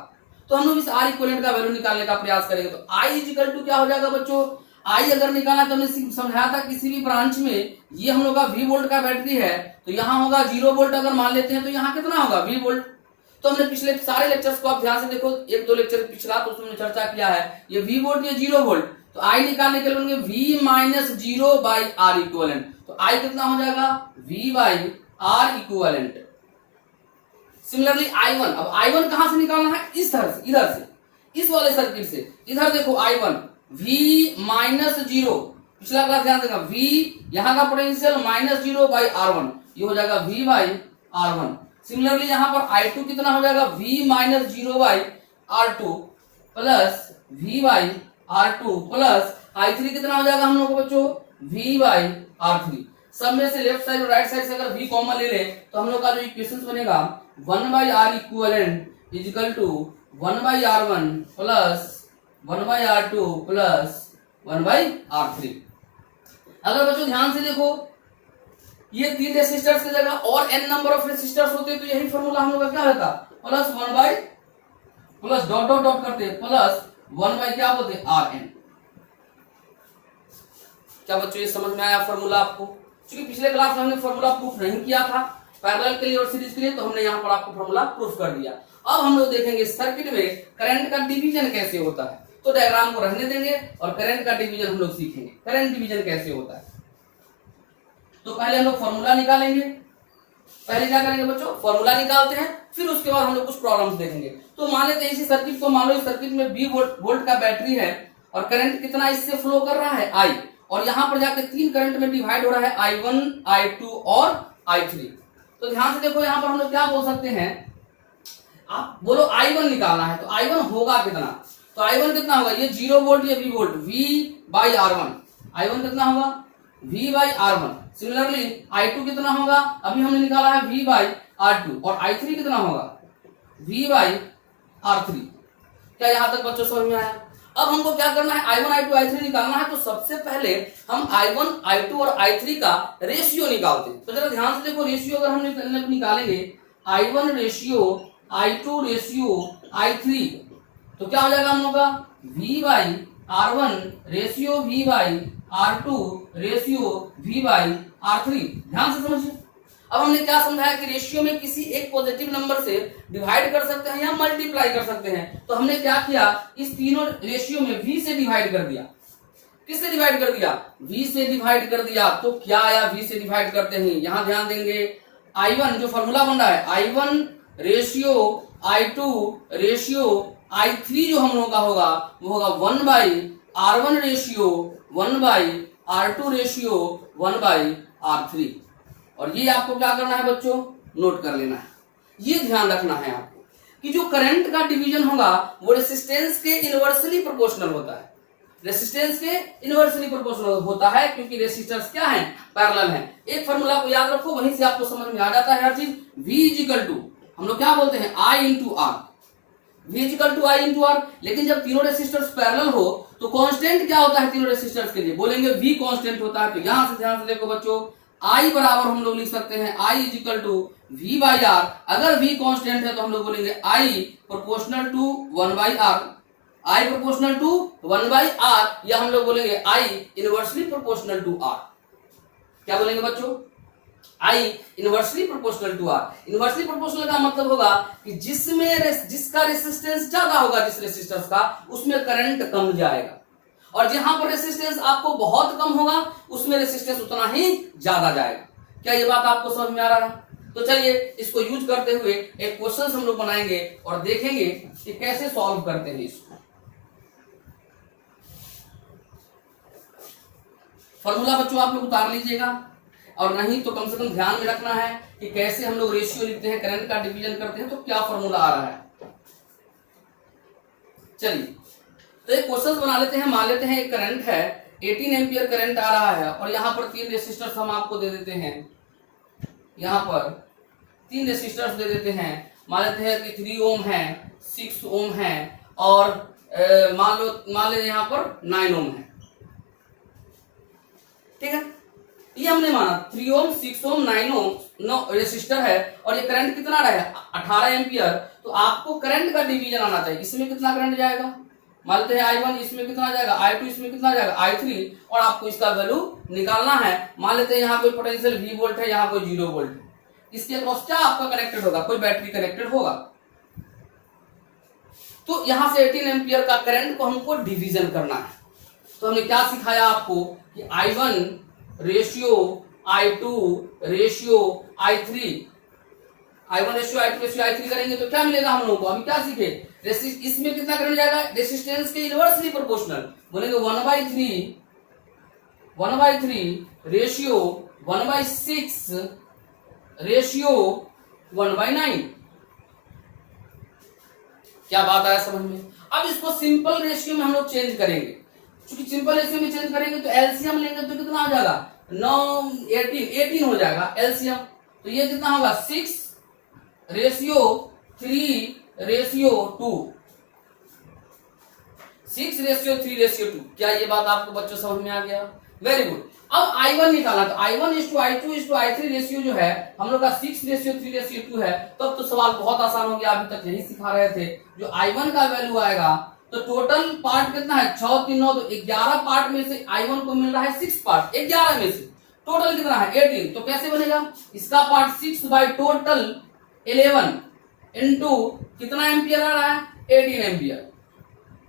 तो हम लोग इस R इक्विवेलेंट का वैल्यू निकालने का प्रयास करेंगे। तो I इज इक्वल टू क्या हो जाएगा बच्चों, I अगर निकालना तो हमने समझाया था, किसी भी ब्रांच में ये हम लोग का V वोल्ट का बैटरी है, तो यहाँ होगा 0 वोल्ट अगर मान लेते हैं, तो यहाँ कितना होगा V वोल्ट। तो हमने पिछले सारे लेक्चर्स को आप ध्यान से देखो, 1-2 लेक्चर पिछला तो उसमें चर्चा किया है, ये V वोल्ट ये 0 वोल्ट, तो I निकालने के लिए बनेंगे V minus 0 by R equivalent. तो I कितना हो जाएगा, V by R equivalent. Similarly I1, अब I1 कहां से निकालना है, इस तरह से, इधर से, इस वाले सर्किट से, इधर देखो I1 V माइनस 0, पिछला क्लास ध्यान देगा, V यहाँ का पोटेंशियल माइनस 0 बाई R1, ये हो जाएगा V बाई R1। सिमिलरली यहाँ पर I2 कितना हो जाएगा, V minus 0 by R2 plus V by R2 plus I3 कितना हो जाएगा हम लोग को बच्चों, V बाई R3। सब में से लेफ्ट साइड और राइट साइड से अगर V कॉमन ले ले, तो हम लोग का जो इक्वेशन बनेगा 1 by R equivalent is equal to 1 by R1 plus 1 by R2 plus 1 by R3। अगर बच्चों ध्यान से देखो, ये 3 रेसिस्टर्स की जगह और n नंबर ऑफ रेसिस्टर्स होते तो यही फॉर्मूला हम लोग का क्या रहता, plus 1 by plus dot dot dot करते प्लस 1 बाई क्या बोलते Rn। क्या बच्चों ये समझ में आया फॉर्मूला आपको? क्योंकि पिछले क्लास में हमने फॉर्मूला प्रूफ नहीं किया था पैरेलल के लिए और सीरीज के लिए, तो हमने यहाँ पर आपको फॉर्मूला प्रूफ कर दिया। अब हम लोग देखेंगे सर्किट में करंट का डिवीजन कैसे होता है। तो डायग्राम को रहने देंगे और करंट का डिवीजन हम लोग सीखेंगे, करंट डिवीजन कैसे होता है। तो पहले हम लोग फॉर्मूला निकालेंगे। पहले क्या करेंगे बच्चों, फॉर्मूला निकालते हैं, फिर उसके बाद हम लोग कुछ प्रॉब्लम्स देखेंगे। तो मान लेते हैं इसी सर्किट को, मान लो इस सर्किट में 20 वोल्ट का बैटरी है और करंट कितना इससे फ्लो कर रहा है I, और यहाँ पर जाके 3 करंट में डिवाइड हो रहा है I1, I2 और I3। तो ध्यान से देखो, यहाँ पर हम लोग क्या बोल सकते हैं, आप बोलो I1 निकालना है, तो I1 होगा कितना, तो I1 कितना होगा, ये 0 वोल्ट ये V volt, V by R1, I1 कितना होगा V by R1। Similarly I2 कितना होगा, अभी हमने निकाला है V बाई R2, और I3 कितना होगा V बाई R3। क्या यहाँ तक बच्चों समझ में आया? अब हमको क्या करना है, I1, I2, I3 निकालना है। तो सबसे पहले हम I1, I2 और I3 का रेशियो निकालते हैं। तो जरा ध्यान से देखो, रेशियो अगर हम निकालेंगे I1 ratio I2 ratio I3, तो क्या हो जाएगा हम लोग का V by R1 ratio V by R2 ratio V by R3। ध्यान से समझिए। अब हमने क्या समझाया कि रेशियो में किसी एक पॉजिटिव नंबर से डिवाइड कर सकते हैं या मल्टीप्लाई कर सकते हैं। तो हमने क्या किया, इस तीनों रेशियो में V से डिवाइड कर दिया। किससे डिवाइड कर दिया, V से डिवाइड कर दिया। तो क्या आया, V से डिवाइड करते हैं, यहां ध्यान देंगे, I1 जो फॉर्मूला बन रहा है, I1 ratio I2 ratio I3 जो हम लोग का होगा वो होगा 1 by R1 ratio 1 by R2 ratio 1 by R3। और ये आपको क्या करना है बच्चों, नोट कर लेना है। ये ध्यान रखना है आपको कि जो करंट का डिवीजन होगा वो रेसिस्टेंस के इनवर्सली प्रोपोर्शनल होता है। रेसिस्टेंस के इनवर्सली प्रोपोर्शनल होता है, क्योंकि रेसिस्टर्स क्या हैं, पैरेलल हैं। एक फॉर्मूला को याद रखो, वहीं से आपको समझ में आ जाता है हर चीज। V इज इक्वल टू, हम लोग क्या बोलते हैं, I into R। V is equal to I into R। लेकिन जब तीनों रेसिस्टर्स पैरेलल हो तो कांस्टेंट क्या होता है तीनों रेसिस्टर्स के लिए, बोलेंगे V कांस्टेंट होता है। तो यहां से ध्यान से देखो बच्चों, आई बराबर हम लोग लिख सकते हैं I is equal to V by R. अगर वी कांस्टेंट है तो हम लोग बोलेंगे I proportional to 1 by R, I proportional to 1 by R, या हम लोग बोलेंगे I inversely proportional to R. क्या बोलेंगे बच्चों? I inversely proportional to R. Inversely proportional का मतलब होगा कि जिसका रेसिस्टेंस ज्यादा होगा, जिस रेसिस्टेंस का, उसमें करंट कम जाएगा, और जहां पर रेसिस्टेंस आपको बहुत कम होगा उसमें रेसिस्टेंस उतना ही ज्यादा जाएगा। क्या ये बात आपको समझ में आ रहा है? तो चलिए इसको यूज करते हुए एक क्वेश्चन हम लोग बनाएंगे और देखेंगे कि कैसे सॉल्व करते हैं इसको। फॉर्मूला बच्चों आप लोग उतार लीजिएगा, और नहीं तो कम से कम ध्यान में रखना है कि कैसे हम लोग रेशियो लिखते हैं, करंट का डिवीजन करते हैं तो क्या फॉर्मूला आ रहा है। चलिए तो एक क्वेश्चन बना लेते हैं। मान लेते हैं एक करंट है 18 एम्पियर करंट आ रहा है, और यहाँ पर 3 रेसिस्टर्स हम आपको दे देते हैं। यहाँ पर 3 रेसिस्टर्स दे देते हैं। मान लेते हैं कि 3 ओम है, 6 ओम है, और मान ले यहाँ पर 9 ओम है। ठीक है, ये हमने माना 3 ओम, 6 ओम, 9 ओम रेसिस्टर है, और ये करंट कितना आ रहा है 18 एम्पियर। तो आपको करंट का डिवीजन आना चाहिए। इसमें कितना करंट जाएगा? मान लेते हैं I1, इसमें कितना जाएगा I2, इसमें कितना जाएगा I3, और आपको इसका वैल्यू निकालना है। मान लेते हैं यहाँ कोई पोटेंशियल V वोल्ट है, यहाँ कोई 0 वोल्ट है। इसके अक्रॉस क्या आपका कनेक्टेड होगा? कोई बैटरी कनेक्टेड होगा। तो यहां से 18 एम्पियर का करंट को हमको डिवीजन करना है। तो हमने क्या सिखाया आपको कि I1 ratio I2 ratio I3, I1 ratio I2 ratio I3 करेंगे तो क्या मिलेगा हम लोगों को? अभी क्या सीखे? इसमें कितना करंट जाएगा? रेसिस्टेंस के इनवर्सली प्रोपोर्शनल, बोलेंगे 1/3 रेशियो 1/6 रेशियो 1/9। क्या बात आया समझ में? अब इसको सिंपल रेशियो में हम लोग चेंज करेंगे। क्योंकि सिंपल रेशियो में चेंज करेंगे तो एलसीएम लेंगे तो कितना आ जाएगा? 9 18 हो जाएगा एलसीएम। तो ये कितना होगा? 6 रेशियो 3 रेशियो 2, 6 रेशियो 3 रेशियो 2। क्या ये बात आपको बच्चों समझ में आ गया? Very good. अब I1 निकाला तो I1 is to I2 is to I3 ratio जो है हम लोग का 6 रेशियो 3 रेशियो 2 है। तो अब तो सवाल बहुत आसान हो गया। अभी तक यही सिखा रहे थे। जो I1 का वैल्यू आएगा तो टोटल पार्ट कितना है? 6 3 9, तो 11 पार्ट में से I1 को मिल रहा है 6 पार्ट। 11 में से टोटल कितना है? 18। तो कैसे बनेगा? इसका पार्ट 6 बाई टोटल 11 इंटू कितना एम्पियर आ रहा है? 18 एम्पियर।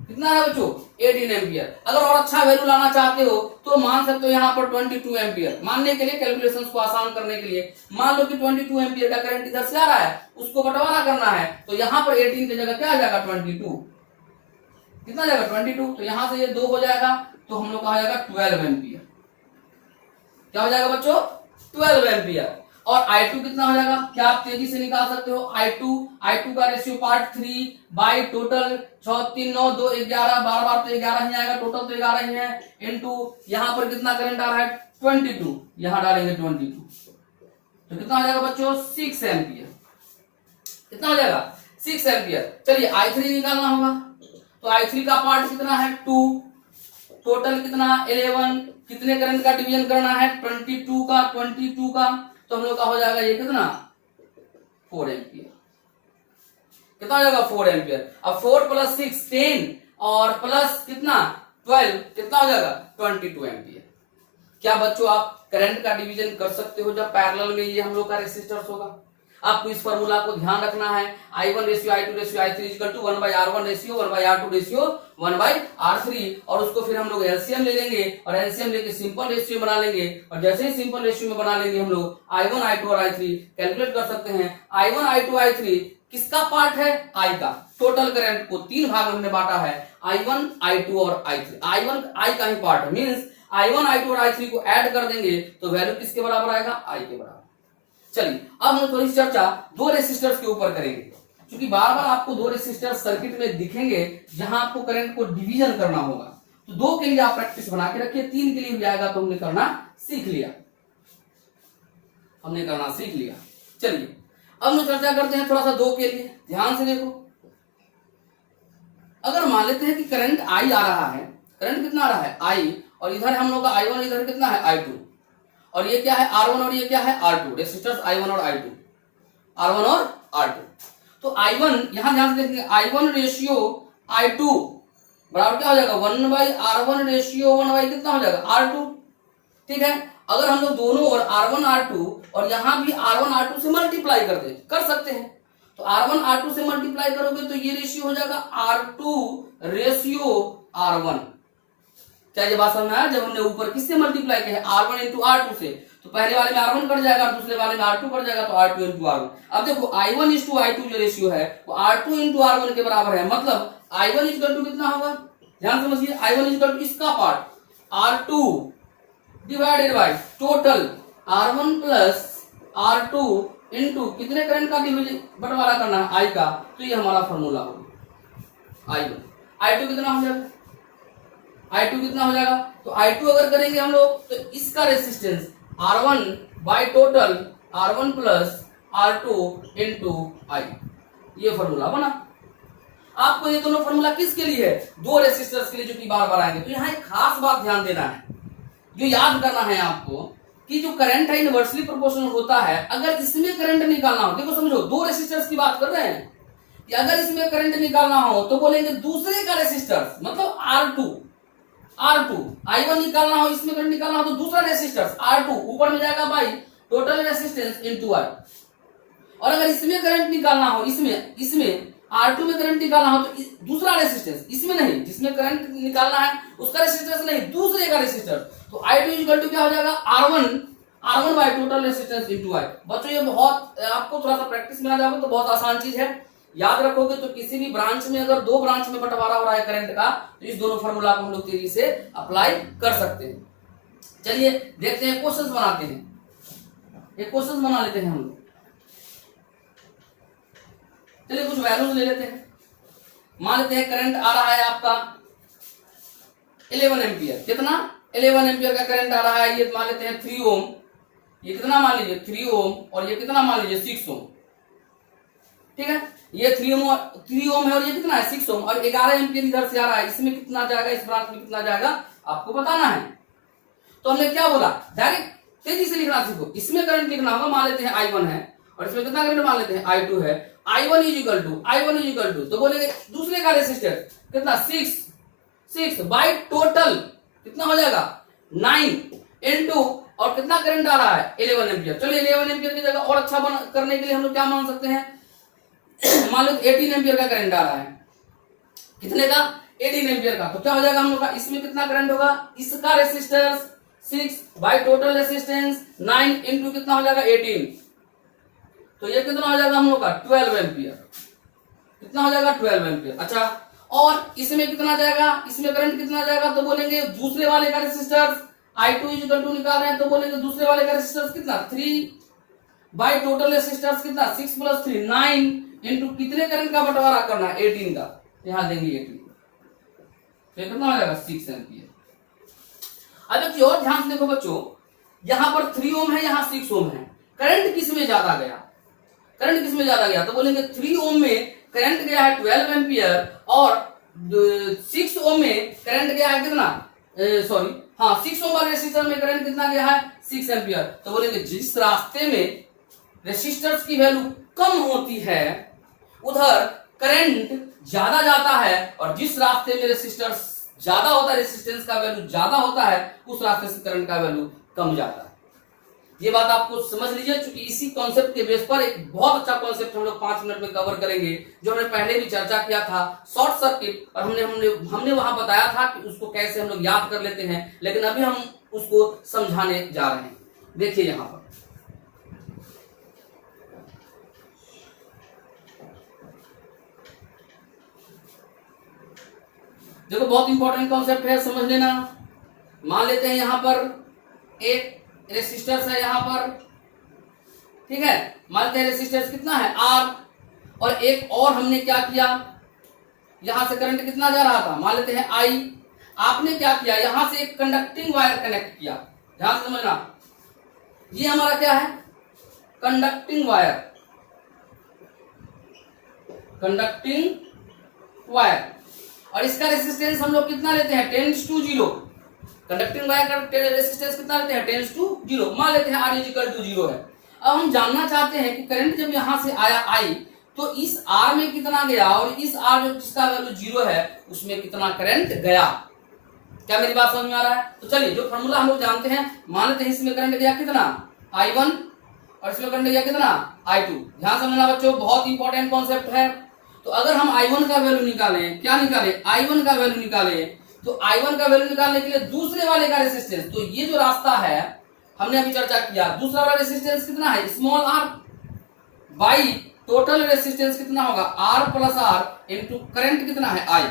कितना है बच्चों? 18 एम्पियर। अगर और अच्छा वैल्यू लाना चाहते हो तो मान सकते हो यहाँ पर 22 एम्पियर। मानने के लिए, कैलकुलेशंस को आसान करने के लिए मान लो कि 22 एम्पियर का करंट इधर से आ रहा है, उसको बंटवारा करना है। तो यहाँ पर 18 की जगह क्या आ जाएगा? 22। कितना जाएगा? 22। तो यहां से ये 2 हो जाएगा, तो हम लोग का आ जाएगा 12 एम्पियर। क्या हो जाएगा बच्चों? 12 एम्पियर। और I2 कितना हो जाएगा? क्या आप तेजी से निकाल सकते हो? I2 का रेशियो पार्ट 3 बाई टोटल 6 3 9 2 11, बार बार तो 11 ही आएगा, टोटल तो 11 ही है, इनटू यहाँ पर कितना करंट आ रहा है? 22। यहां डालेंगे 22, तो कितना हो जाएगा बच्चों? 6 एम्पियर। कितना हो जाएगा? 6 एम्पियर। चलिए I3 निकालना होगा। तो I3 का पार्ट कितना है? 2, टोटल कितना? 11। कितने करंट का डिवीजन करना है? 22 का। तो हम लोग का हो जाएगा ये कितना? 4 एम्पियर। कितना हो जाएगा? 4 एम्पियर। अब 4 + 6 10, और प्लस कितना? 12, कितना हो जाएगा? 22 एम्पियर। क्या बच्चों आप करंट का डिवीजन कर सकते हो जब पैरेलल में ये हम लोग का रेसिस्टर्स होगा? आपको इस फॉर्मूला को ध्यान रखना है। I1 ratio I2 ratio I3 equal to 1/R1 ratio 1/R2 ratio 1/R3, और उसको फिर हम लोग एलसीएम ले लेंगे, और एलसीएम लेके सिंपल रेशियो बना लेंगे। और जैसे ही सिंपल रेशियो में बना लेंगे हम लोग I1 I2 और I3 कैलकुलेट कर सकते हैं। I1 I2 I3 किसका पार्ट है? I का। टोटल करंट को 3 भाग में हमने बांटा है, I1 I2 और I3। I1 I का ही पार्ट है, मीन्स I1 I2 और I3 को ऐड कर देंगे तो वैल्यू किसके बराबर आएगा? I के बराबर। चलिए अब हम थोड़ी सी चर्चा 2 रेसिस्टर्स के ऊपर करेंगे, क्योंकि बार बार आपको 2 रेसिस्टर सर्किट में दिखेंगे जहां आपको करंट को डिवीजन करना होगा। तो 2 के लिए आप प्रैक्टिस बना के रखिए, 3 के लिए भी आएगा तो हमने करना सीख लिया। चलिए अब हम चर्चा करते हैं थोड़ा सा 2 के लिए। ध्यान से देखो, अगर मान लेते हैं कि करंट I आ रहा है, करंट कितना आ रहा है? I, और इधर हम लोग का I1, इधर कितना है? I2, और ये क्या है R1 और ये क्या है R2, रेसिस्टर्स I1 और I2, R1 और R2। तो I1 यहां ध्यान से देखेंगे, I1 रेशियो I2 बराबर क्या हो जाएगा 1/R1 रेशियो 1 कितना हो जाएगा R2। ठीक है, अगर हम लोग दोनों और R1 R2 और यहां भी R1 R2 से मल्टीप्लाई कर सकते हैं, तो R1 R2 से मल्टीप्लाई करोगे तो ये रेशियो हो जाएगा R2 रेशियो R1। क्या ये बात समझ में आया? जब हमने ऊपर किससे मल्टीप्लाई किया है R1 इंटू R2 से, तो पहले वाले में R1 कट जाएगा और दूसरे वाले में R2 कट जाएगा, तो R2 इंटू R1। अब देखो I1 इंटू I2 जो रेशियो है वो R2 इंटू R1 के बराबर है, मतलब I1 इक्वल टू कितना होगा, ध्यान समझिए, I1 इक्वल टू इसका part R2 divided by total R1 plus R2 into कितने करंट का बंटवारा करना है I का, तो ये हमारा फॉर्मूला होगा I1। I2 कितना हो जाएगा, I2 कितना हो जाएगा, तो I2 अगर करेंगे हम लोग तो इसका resistance R1 by total R1 plus R2 into I, ये फॉर्मूला बना। आपको ये दोनों फॉर्मूला किसके लिए है, दो रेसिस्टर्स के लिए जो कि बार बार आएंगे। तो यहाँ एक खास बात ध्यान देना है, जो याद करना है आपको कि जो करंट है इनवर्सली प्रोपोर्शनल होता है। अगर इसमें करंट निकालना हो, देखो समझो दो रेसिस्टर्स की बात कर रहे हैं कि अगर इसमें करंट निकालना हो तो बोलेंगे दूसरे का रेसिस्टर्स, मतलब R2 I1 निकालना हो, इसमें करंट निकालना हो तो दूसरा रेसिस्टर्स R2 ऊपर में जाएगा by total resistance into I। और अगर इसमें करंट निकालना हो, इसमें R2 में करंट निकालना हो तो दूसरा रेसिस्टेंस, इसमें नहीं, जिसमें करंट निकालना है उसका रेसिस्टेंस नहीं, दूसरे का रेसिस्टेंस, तो I2 इक्वल टू क्या हो जाएगा R1 by total resistance into I। बच्चों ये बहुत आपको थोड़ा सा प्रैक्टिस में आ जाओगे तो बहुत आसान चीज है, याद रखोगे तो किसी भी ब्रांच में अगर दो ब्रांच में बंटवारा हो रहा है करंट का, तो इस दोनों फॉर्मूला को हम लोग तेजी से अप्लाई कर सकते हैं। चलिए देखते हैं, क्वेश्चंस बनाते हैं, एक क्वेश्चन बना लेते हैं हम लोग। चलिए कुछ वैल्यूज ले लेते हैं। मान लेते हैं करंट आ रहा है आपका 11 एम्पियर, कितना 11 एम्पियर का करंट आ रहा है, ये मान लेते हैं 3 ओम, ये कितना मान लीजिए 3 ओम, और ये कितना मान लीजिए 6 ओम। ठीक है, ये 3 ओम है और ये कितना है 6 ओम, और 11 एम्पियर इधर से आ रहा है, इसमें कितना जाएगा, इस ब्रांच में कितना जाएगा आपको बताना है। तो हमने क्या बोला, डायरेक्ट तेजी से लिखना सीखो। इसमें करंट लिखना होगा, मान लेते हैं I1 है और इसमें कितना करंट मान लेते हैं I2 है। I1 इज इक्वल टू तो बोलेंगे दूसरे का रेसिस्टेंस कितना 6 बाई टोटल कितना हो जाएगा 9 इनटू और कितना करंट आ रहा है 11 एम्पियर। चलिए 11 एम्पियर की जगह और अच्छा करने के लिए हम लोग क्या मान सकते हैं, मान लो 18 एम्पियर का करंट आ रहा है, कितने का 18 एम्पियर का, तो क्या हो जाएगा हम लोग का, इसमें कितना करंट होगा, इसका resistance 6 by total resistance 9 into कितना हो जाएगा 18, तो ये कितना हो जाएगा हम लोग का 12 एम्पियर, कितना हो जाएगा 12 एम्पियर। अच्छा, और इसमें कितना जाएगा, इसमें करंट कितना जाएगा, तो बोलेंगे दूसरे वाले का रेसिस्टेंस I2 इक्वल टू निकाल रहे हैं, तो बोलेंगे दूसरे वाले का रेसिस्टेंस कितना 3 बाई टोटल रेसिस्टेंस कितना 6 प्लस 3 9 इनटू कितने करंट का बंटवारा करना है 18 का, यहां देंगे 18, तो कितना हो जाएगा 6 एम्पियर। अब एक और ध्यान से देखो बच्चों, यहां पर 3 ओम है, यहां 6 ओम है, करंट किस में ज्यादा गया, करंट किस में ज्यादा गया, तो बोलेंगे 3 ओम में करंट गया है 12 एम्पियर और 6 ओम में करंट गया है कितना, 6 ओम वाले रेसिस्टर में करंट कितना गया है 6 एम्पियर। तो बोलेंगे जिस रास्ते में रेसिस्टर्स की वैल्यू कम होती है उधर करंट ज्यादा जाता है, और जिस रास्ते में रेसिस्टर्स ज्यादा होता है, रेसिस्टेंस का वैल्यू ज्यादा होता है, उस रास्ते से करंट का वैल्यू कम जाता है। ये बात आपको समझ लीजिए, क्योंकि इसी कॉन्सेप्ट के बेस पर एक बहुत अच्छा कॉन्सेप्ट हम लोग 5 मिनट में कवर करेंगे, जो हमने पहले भी चर्चा किया था, शॉर्ट सर्किट, और हमने वहां बताया था कि उसको कैसे हम लोग याद कर लेते हैं, लेकिन अभी हम उसको समझाने जा रहे हैं। देखिए यहां पर देखो, बहुत इंपॉर्टेंट कॉन्सेप्ट है, समझ लेना। मान लेते हैं यहां पर एक रेसिस्टर्स है यहां पर, ठीक है, मान लेते हैं रेसिस्टर्स कितना है R, और एक और हमने क्या किया, यहां से करंट कितना जा रहा था, मान लेते हैं I, आपने क्या किया, यहां से एक कंडक्टिंग वायर कनेक्ट किया, ध्यान से समझना, ये हमारा क्या है कंडक्टिंग वायर, कंडक्टिंग वायर, और इसका रेसिस्टेंस हम लोग कितना लेते हैं 10:0, कंडक्टिंग वायर का रेसिस्टेंस कितना लेते हैं, टेंड्स टू जीरो, मान लेते हैं R इक्वल टू जीरो है। अब हम जानना चाहते हैं कि करंट जब यहां से आया आई तो इस R में कितना गया और इस R जो जिसका वैल्यू जीरो है उसमें कितना करंट गया। क्या मेरी बात समझ में आ रहा है? तो चलिए जो फॉर्मूला हम लोग जानते हैं, मान लेते हैं इसमें करंट गया कितना I1 और इसमें करंट गया कितना I2। ध्यान समझना बच्चों, बहुत इंपॉर्टेंट कॉन्सेप्ट है। तो अगर हम I1 का वैल्यू निकालें, क्या निकालें, I1 का वैल्यू निकालें, तो I1 का वैल्यू निकालने के लिए दूसरे वाले का रेसिस्टेंस, तो ये जो रास्ता है हमने अभी चर्चा किया, दूसरा वाला रेसिस्टेंस कितना है, small r by total resistance कितना होगा R plus R into current कितना है I।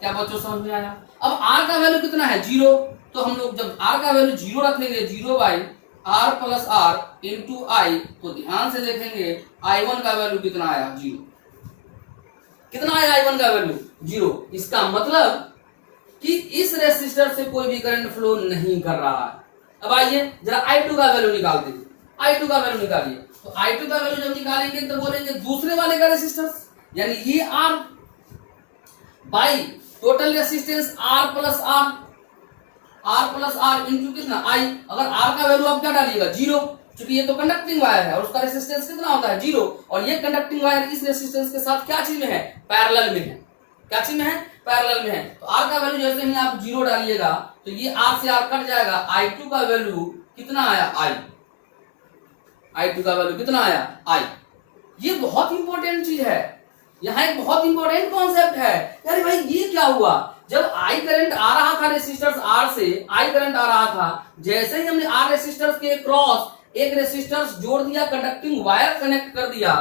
क्या बच्चों समझ में आया? अब R का वैल्यू कितना है जीरो, तो हम लोग जब R का वैल्यू जीरो रख लेंगे, zero by R plus R into I, तो ध्यान से देखेंगे I1 का वैल्यू कितना आया, जीरो। कितना आया I1 का वैल्यू, जीरो। इसका मतलब कि इस रेसिस्टर से कोई भी करंट फ्लो नहीं कर रहा है। अब आइए जरा I2 का वैल्यू निकालते हैं, I2 का वैल्यू निकालिए। तो I2 का वैल्यू जब निकालेंगे तो बोलेंगे दूसरे वाले का रेसिस्टेंस, यानी ये R by total resistance R plus R into कितना I। अगर R का वैल्यू आप क्या डालिएगा, जीरो, क्योंकि ये तो कंडक्टिंग वायर है और उसका रेसिस्टेंस कितना होता है, जीरो। और ये कंडक्टिंग वायर इस रेसिस्टेंस के साथ क्या चीज में है, पैरेलल में है। क्या चीज में है, पैरेलल में है। तो R का वैल्यू जैसे ही आप जीरो डालिएगा तो ये R से R कट जाएगा, I2 का वैल्यू कितना आया I2 का वैल्यू कितना आया I। ये बहुत इंपॉर्टेंट चीज है, यहाँ एक बहुत इंपॉर्टेंट कॉन्सेप्ट है। यार भाई ये क्या हुआ, जब I करंट आ रहा था रेसिस्टर्स R से, I करंट आ रहा था, जैसे ही हमने R रेसिस्टर्स के क्रॉस एक रेसिस्टर्स जोड़ दिया, कंडक्टिंग वायर कनेक्ट कर दिया,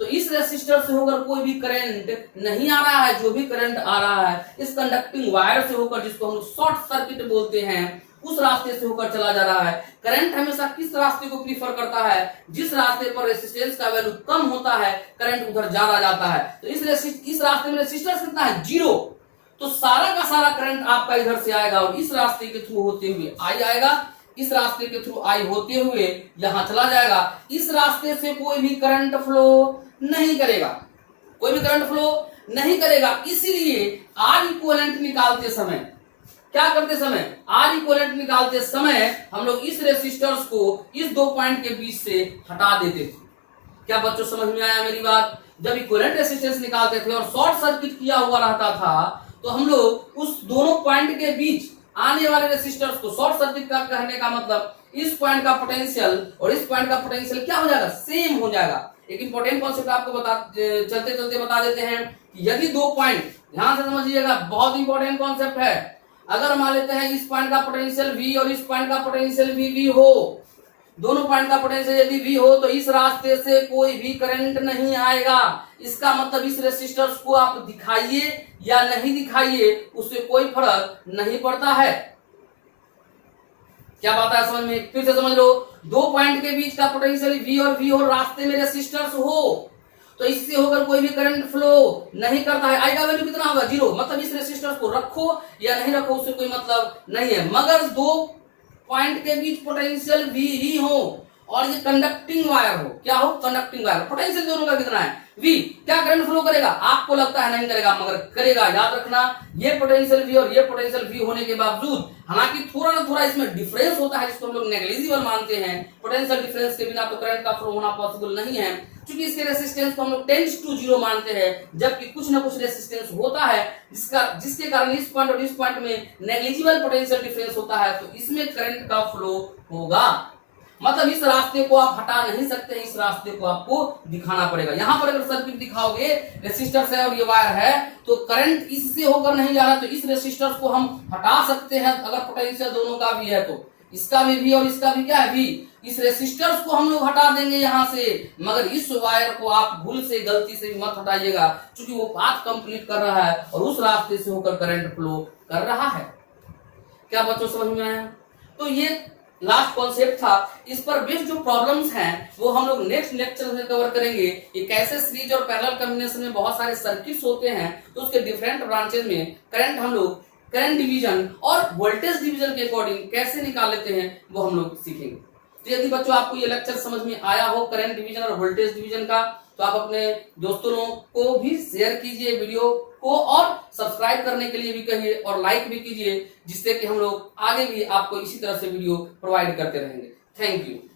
तो इस रेसिस्टर से होकर कोई भी करंट नहीं आ रहा है। जो भी करंट आ रहा है इस कंडक्टिंग वायर से होकर, जिसको हम लोग शॉर्ट सर्किट बोलते हैं, उस रास्ते से होकर चला जा रहा है। करंट हमेशा किस रास्ते को प्रीफर करता है, जिस रास्ते पर रेसिस्टेंस का वैल्यू कम होता है, करंट उधर ज्यादा जाता है। तो इस रास्ते में रेसिस्टेंस कितना है, जीरो, तो सारा का सारा करंट आपका इधर से आएगा और इस रास्ते के थ्रू होते हुए I आएगा, इस रास्ते के थ्रू I होते हुए यहां चला जाएगा। इस रास्ते से कोई भी करंट फ्लो नहीं करेगा, कोई भी करंट फ्लो नहीं करेगा। इसीलिए R इक्विवेलेंट निकालते समय, क्या करते समय, R इक्विवेलेंट निकालते समय हम लोग इस रेसिस्टर्स को इस दो पॉइंट के बीच से हटा देते थे। क्या बच्चों समझ में आया मेरी बात? जब इक्विवेलेंट रेसिस्टेंस निकालते थे और शॉर्ट सर्किट किया हुआ रहता था, तो हम लोग उस दोनों पॉइंट के बीच आने वाले रेसिस्टर्स को, शॉर्ट सर्किट का कहने का मतलब इस पॉइंट का पोटेंशियल और इस पॉइंट का पोटेंशियल क्या हो जाएगा, सेम हो जाएगा। एक इंपॉर्टेंट कॉन्सेप्ट आपको चलते चलते बता देते हैं कि यदि दो पॉइंट, ध्यान से समझिएगा, बहुत इंपॉर्टेंट कॉन्सेप्ट है। अगर मान लेते हैं इस पॉइंट का पोटेंशियल V और इस पॉइंट का पोटेंशियल V हो, दोनों पॉइंट का पोटेंशियल यदि V हो, तो इस रास्ते से कोई भी करंट नहीं आएगा। इसका मतलब इस रेसिस्टर्स को आप दिखाइए या नहीं दिखाइए, उससे कोई फर्क नहीं पड़ता है। क्या बात है समझ में? फिर से समझ लो, दो पॉइंट के बीच का पोटेंशियल V और V हो, रास्ते में रेसिस्टर्स हो, तो इससे होकर कोई भी करंट फ्लो नहीं करता है। I का वैल्यू कितना होगा, जीरो। मतलब इस रेसिस्टर्स को रखो या नहीं रखो उससे कोई मतलब नहीं है। मगर दो पॉइंट के बीच पोटेंशियल V ही हो और ये कंडक्टिंग वायर हो, क्या हो, कंडक्टिंग वायर, पोटेंशियल दोनों का कितना है, V। क्या करंट फ्लो करेगा, आपको लगता है नहीं करेगा, मगर करेगा। याद रखना, ये पोटेंशियल V और ये पोटेंशियल V होने के बावजूद, हालांकि थोड़ा ना थोड़ा इसमें डिफरेंस होता है, जिसको हम लोग नेग्लिजिबल मानते हैं। पोटेंशियल डिफरेंस के बिना तो करंट का फ्लो होना पॉसिबल नहीं है, क्योंकि इसके रेसिस्टेंस को हम लोग टेंड्स टू जीरो मानते हैं, जबकि कुछ ना कुछ रेसिस्टेंस होता है जिसके कारण इस पॉइंट और इस पॉइंट में नेग्लिजिबल पोटेंशियल डिफरेंस होता है, तो इसमें करंट का फ्लो होगा। मतलब इस रास्ते को आप हटा नहीं सकते, इस रास्ते को आपको दिखाना पड़ेगा। यहाँ पर अगर सर्किट दिखाओगे, रेसिस्टर्स है और ये वायर है, तो करंट इससे होकर नहीं जा रहा, तो इस रेसिस्टर्स को हम हटा सकते हैं अगर पोटेंशियल दोनों का भी है, तो इसका भी V और इसका भी क्या है, V। इस रेसिस्टर्स को हम लोग हटा देंगे यहाँ से, मगर इस वायर को आप भूल से, गलती से भी मत हटाइएगा, क्योंकि वो पाथ कंप्लीट कर रहा है और उस रास्ते से होकर करंट फ्लो कर रहा है। क्या बच्चों समझ में आया? तो ये लास्ट कॉन्सेप्ट था। इस पर बेस्ड जो प्रॉब्लम्स हैं वो हम लोग नेक्स्ट लेक्चर में कवर करेंगे कि कैसे सीरीज और पैरेलल कॉम्बिनेशन में बहुत सारे सर्किट्स होते हैं, तो उसके डिफरेंट ब्रांचेस में करंट हम लोग करंट डिवीजन और वोल्टेज डिवीजन के अकॉर्डिंग कैसे निकाल लेते हैं, वो हम लोग सीखेंगे। तो यदि बच्चों आपको ये लेक्चर समझ में आया हो करंट डिवीजन और वोल्टेज डिवीजन का, तो आप अपने दोस्तों को भी शेयर कीजिए वीडियो को और सब्सक्राइब करने के लिए भी कहिए और लाइक भी कीजिए, जिससे कि हम लोग आगे भी आपको इसी तरह से वीडियो प्रोवाइड करते रहेंगे। Thank you.